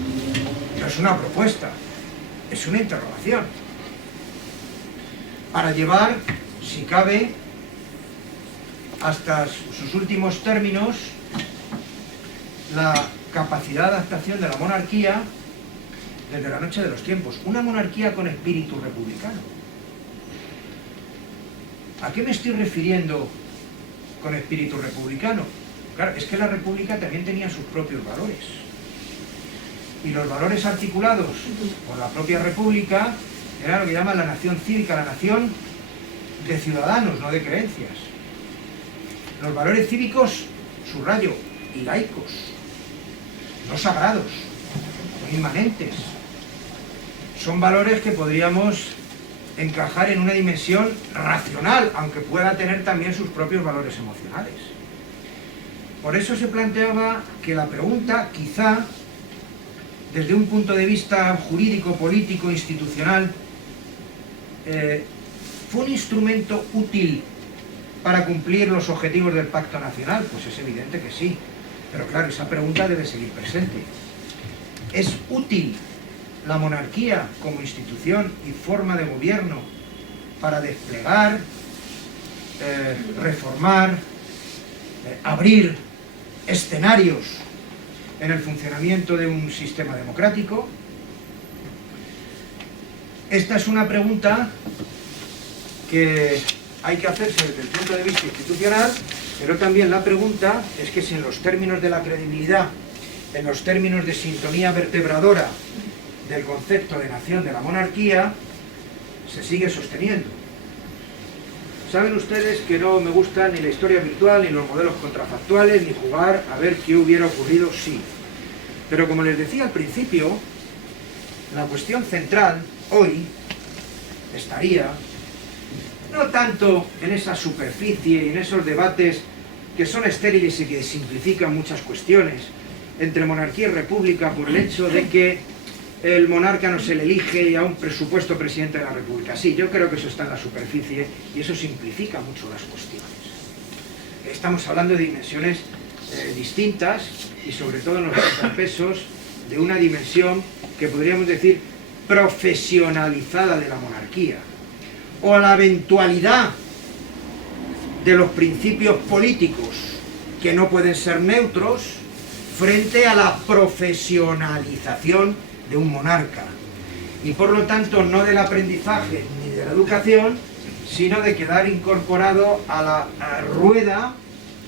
no es una propuesta, es una interrogación, para llevar, si cabe, hasta sus últimos términos la capacidad de adaptación de la monarquía desde la noche de los tiempos. Una monarquía con espíritu republicano. ¿A qué me estoy refiriendo con espíritu republicano? Claro, es que la república también tenía sus propios valores. Y los valores articulados por la propia república era lo que llaman la nación cívica, la nación de ciudadanos, no de creencias. Los valores cívicos, subrayo, y laicos, no sagrados, no inmanentes. Son valores que podríamos encajar en una dimensión racional, aunque pueda tener también sus propios valores emocionales. Por eso se planteaba que la pregunta, quizá, desde un punto de vista jurídico, político, institucional, ¿fue un instrumento útil para cumplir los objetivos del Pacto Nacional? Pues es evidente que sí, pero claro, esa pregunta debe seguir presente. ¿Es útil la monarquía como institución y forma de gobierno para desplegar, reformar, abrir escenarios en el funcionamiento de un sistema democrático? Esta es una pregunta que hay que hacerse desde el punto de vista institucional, pero también la pregunta es que si en los términos de la credibilidad, en los términos de sintonía vertebradora del concepto de nación de la monarquía, se sigue sosteniendo. Saben ustedes que no me gusta ni la historia virtual, ni los modelos contrafactuales, ni jugar a ver qué hubiera ocurrido si. Pero como les decía al principio, la cuestión central hoy estaría no tanto en esa superficie y en esos debates que son estériles y que simplifican muchas cuestiones entre monarquía y república por el hecho de que el monarca no se le elige y a un presupuesto presidente de la república. Sí, yo creo que eso está en la superficie y eso simplifica mucho las cuestiones. Estamos hablando de dimensiones distintas y sobre todo en los contrapesos de una dimensión que podríamos decir profesionalizada de la monarquía, o a la eventualidad de los principios políticos que no pueden ser neutros frente a la profesionalización de un monarca, y por lo tanto no del aprendizaje ni de la educación, sino de quedar incorporado a la rueda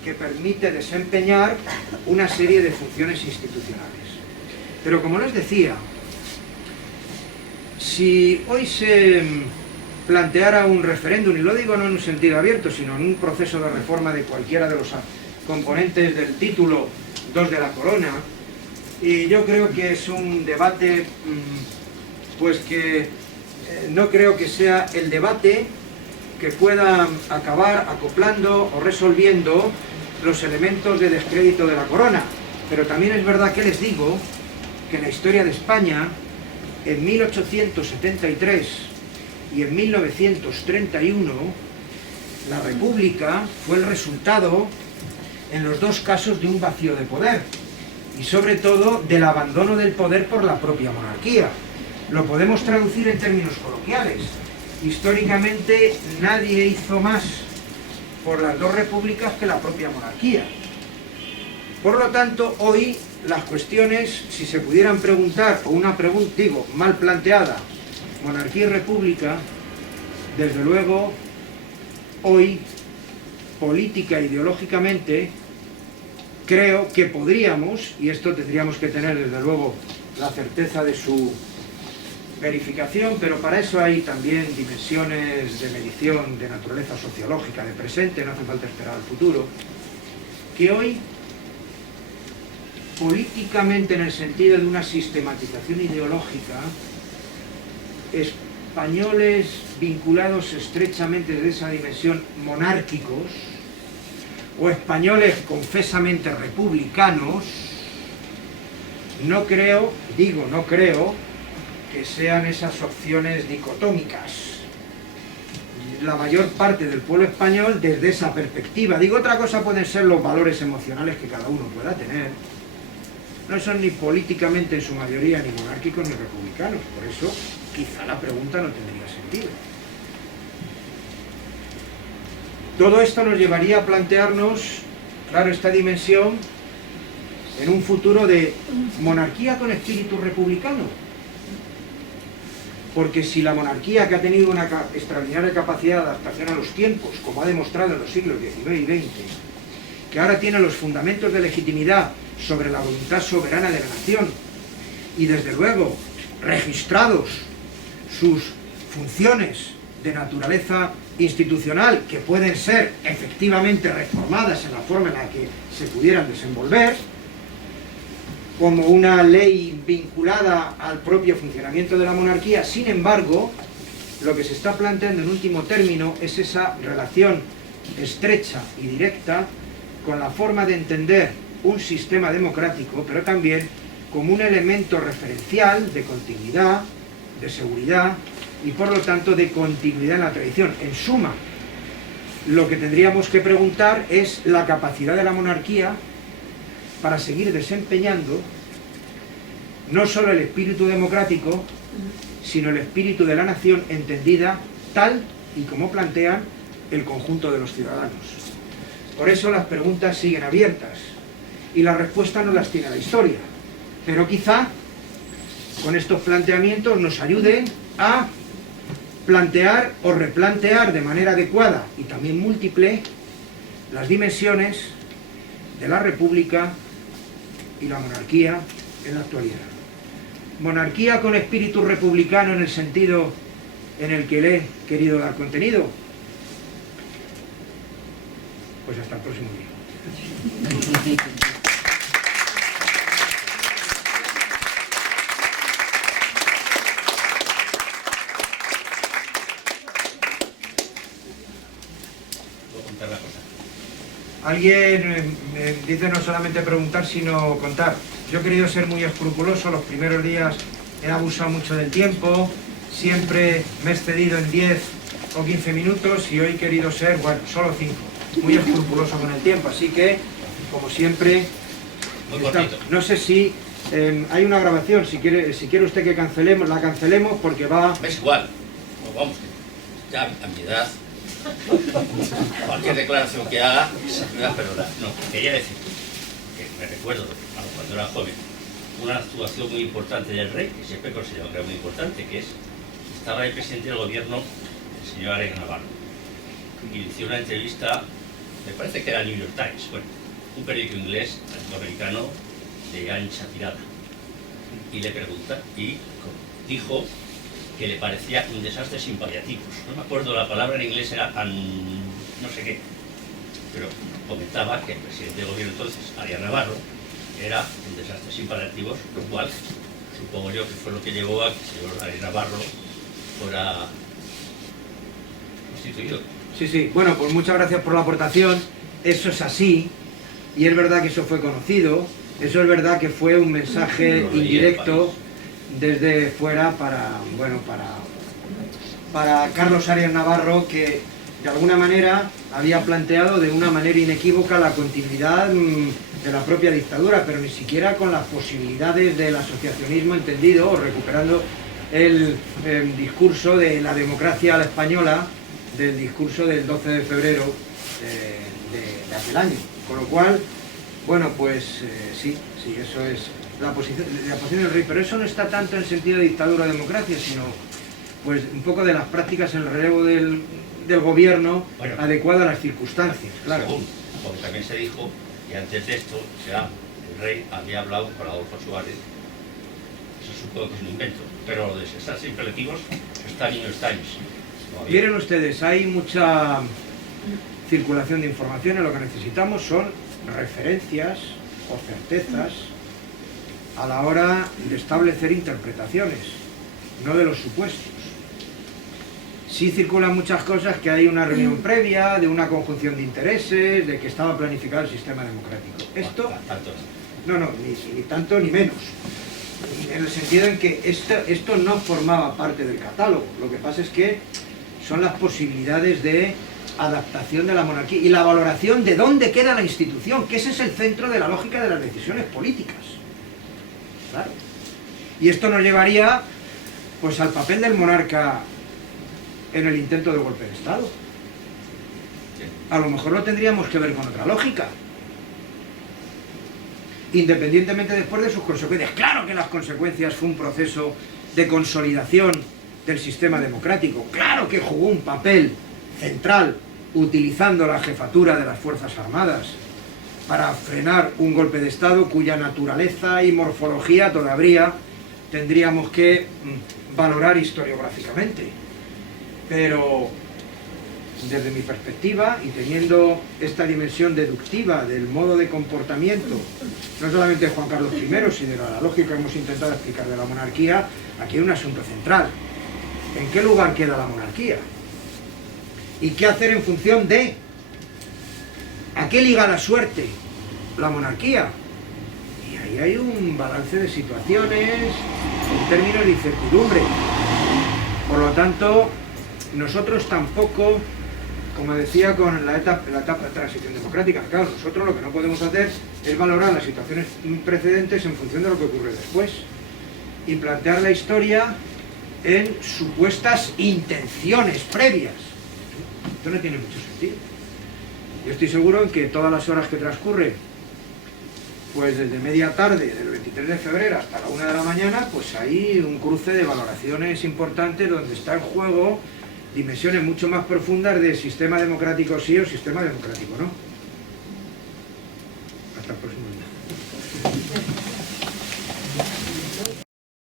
que permite desempeñar una serie de funciones institucionales. Pero como les decía, si hoy se planteara un referéndum, y lo digo no en un sentido abierto, sino en un proceso de reforma de cualquiera de los componentes del título 2 de la corona, y yo creo que es un debate pues que no creo que sea el debate que pueda acabar acoplando o resolviendo los elementos de descrédito de la corona. Pero también es verdad que les digo que en la historia de España, en 1873 y en 1931, la República fue el resultado, en los dos casos, de un vacío de poder y sobre todo del abandono del poder por la propia monarquía. Lo podemos traducir en términos coloquiales. Históricamente nadie hizo más por las dos repúblicas que la propia monarquía. Por lo tanto, hoy las cuestiones, si se pudieran preguntar, o una pregunta, digo, mal planteada, monarquía y república, desde luego, hoy, política e ideológicamente, creo que podríamos, y esto tendríamos que tener desde luego la certeza de su verificación, pero para eso hay también dimensiones de medición de naturaleza sociológica, de presente, no hace falta esperar al futuro, que hoy, políticamente en el sentido de una sistematización ideológica, españoles vinculados estrechamente desde esa dimensión monárquicos, o españoles confesamente republicanos, no creo, digo no creo, que sean esas opciones dicotómicas. La mayor parte del pueblo español desde esa perspectiva. Digo, otra cosa pueden ser los valores emocionales que cada uno pueda tener. No son ni políticamente en su mayoría ni monárquicos ni republicanos. Por eso quizá la pregunta no tendría sentido. Todo esto nos llevaría a plantearnos, claro, esta dimensión en un futuro de monarquía con espíritu republicano. Porque si la monarquía, que ha tenido una extraordinaria capacidad de adaptación a los tiempos, como ha demostrado en los siglos XIX y XX, que ahora tiene los fundamentos de legitimidad sobre la voluntad soberana de la nación, y desde luego registrados sus funciones de naturaleza institucional que pueden ser efectivamente reformadas en la forma en la que se pudieran desenvolver, como una ley vinculada al propio funcionamiento de la monarquía. Sin embargo, lo que se está planteando en último término es esa relación estrecha y directa con la forma de entender un sistema democrático, pero también como un elemento referencial de continuidad, de seguridad y por lo tanto de continuidad en la tradición. En suma, lo que tendríamos que preguntar es la capacidad de la monarquía para seguir desempeñando no solo el espíritu democrático, sino el espíritu de la nación entendida tal y como plantean el conjunto de los ciudadanos. Por eso las preguntas siguen abiertas y las respuestas no las tiene la historia, pero quizá con estos planteamientos nos ayuden a plantear o replantear de manera adecuada y también múltiple las dimensiones de la república y la monarquía en la actualidad. Monarquía con espíritu republicano en el sentido en el que le he querido dar contenido. Pues hasta el próximo día. Alguien me dice no solamente preguntar, sino contar. Yo he querido ser muy escrupuloso, los primeros días he abusado mucho del tiempo, siempre me he excedido en 10 o 15 minutos y hoy he querido ser, bueno, solo 5. Muy escrupuloso con el tiempo, así que, como siempre, no sé si hay una grabación, si quiere usted que cancelemos, la cancelemos porque va... Es igual, pues vamos, ya a mi edad, cualquier declaración que haga, me va a perdonar. No, quería decir que me recuerdo, cuando era joven, una actuación muy importante del rey, que siempre consideraba que era muy importante, que es, estaba el presidente del gobierno, el señor Arias Navarro, y le hizo una entrevista, me parece que era New York Times, bueno, un periódico inglés, latinoamericano, de ancha tirada, y le pregunta, y dijo que le parecía un desastre sin paliativos. No me acuerdo, la palabra en inglés era no sé qué, pero comentaba que el presidente del gobierno entonces, Arias Navarro, era un desastre sin paliativos, lo cual supongo yo que fue lo que llevó a que el señor Arias Navarro fuera constituido. Sí, bueno, pues muchas gracias por la aportación. Eso es así, y es verdad que eso fue conocido, eso es verdad que fue un mensaje indirecto desde fuera para Carlos Arias Navarro, que de alguna manera había planteado de una manera inequívoca la continuidad de la propia dictadura, pero ni siquiera con las posibilidades del asociacionismo entendido, o recuperando el discurso de la democracia a la española, del discurso del 12 de febrero de aquel año. Con lo cual, bueno, pues sí, eso es la posición del rey, pero eso no está tanto en sentido de dictadura o democracia, sino pues un poco de las prácticas en el relevo del gobierno, bueno, adecuado a las circunstancias, claro. Según, porque también se dijo que antes de esto, el rey había hablado con Adolfo Suárez, eso supongo que es un invento, pero lo de estar sin paliativos está en New York Times. Miren ustedes, hay mucha circulación de información, lo que necesitamos son referencias o certezas a la hora de establecer interpretaciones, no de los supuestos. Sí circulan muchas cosas, que hay una reunión previa, de una conjunción de intereses, de que estaba planificado el sistema democrático. Esto, no, ni tanto ni menos. En el sentido en que esto no formaba parte del catálogo. Lo que pasa es que son las posibilidades de adaptación de la monarquía y la valoración de dónde queda la institución, que ese es el centro de la lógica de las decisiones políticas. Claro. Y esto nos llevaría pues al papel del monarca en el intento de golpe de Estado. A lo mejor lo tendríamos que ver con otra lógica, independientemente después de sus consecuencias. Claro que las consecuencias fue un proceso de consolidación del sistema democrático, claro que jugó un papel central utilizando la jefatura de las Fuerzas Armadas para frenar un golpe de Estado cuya naturaleza y morfología todavía tendríamos que valorar historiográficamente. Pero desde mi perspectiva, y teniendo esta dimensión deductiva del modo de comportamiento, no solamente de Juan Carlos I, sino de la lógica que hemos intentado explicar de la monarquía, aquí hay un asunto central. ¿En qué lugar queda la monarquía? ¿Y qué hacer en función de? ¿A qué liga la suerte la monarquía? Y ahí hay un balance de situaciones en términos de incertidumbre. Por lo tanto, nosotros tampoco, como decía con la etapa de transición democrática, claro, nosotros lo que no podemos hacer es valorar las situaciones precedentes en función de lo que ocurre después y plantear la historia en supuestas intenciones previas. Esto no tiene mucho sentido. Yo estoy seguro en que todas las horas que transcurren, pues desde media tarde del 23 de febrero hasta la 1 de la mañana, pues hay un cruce de valoraciones importantes donde está en juego dimensiones mucho más profundas de sistema democrático sí o sistema democrático no.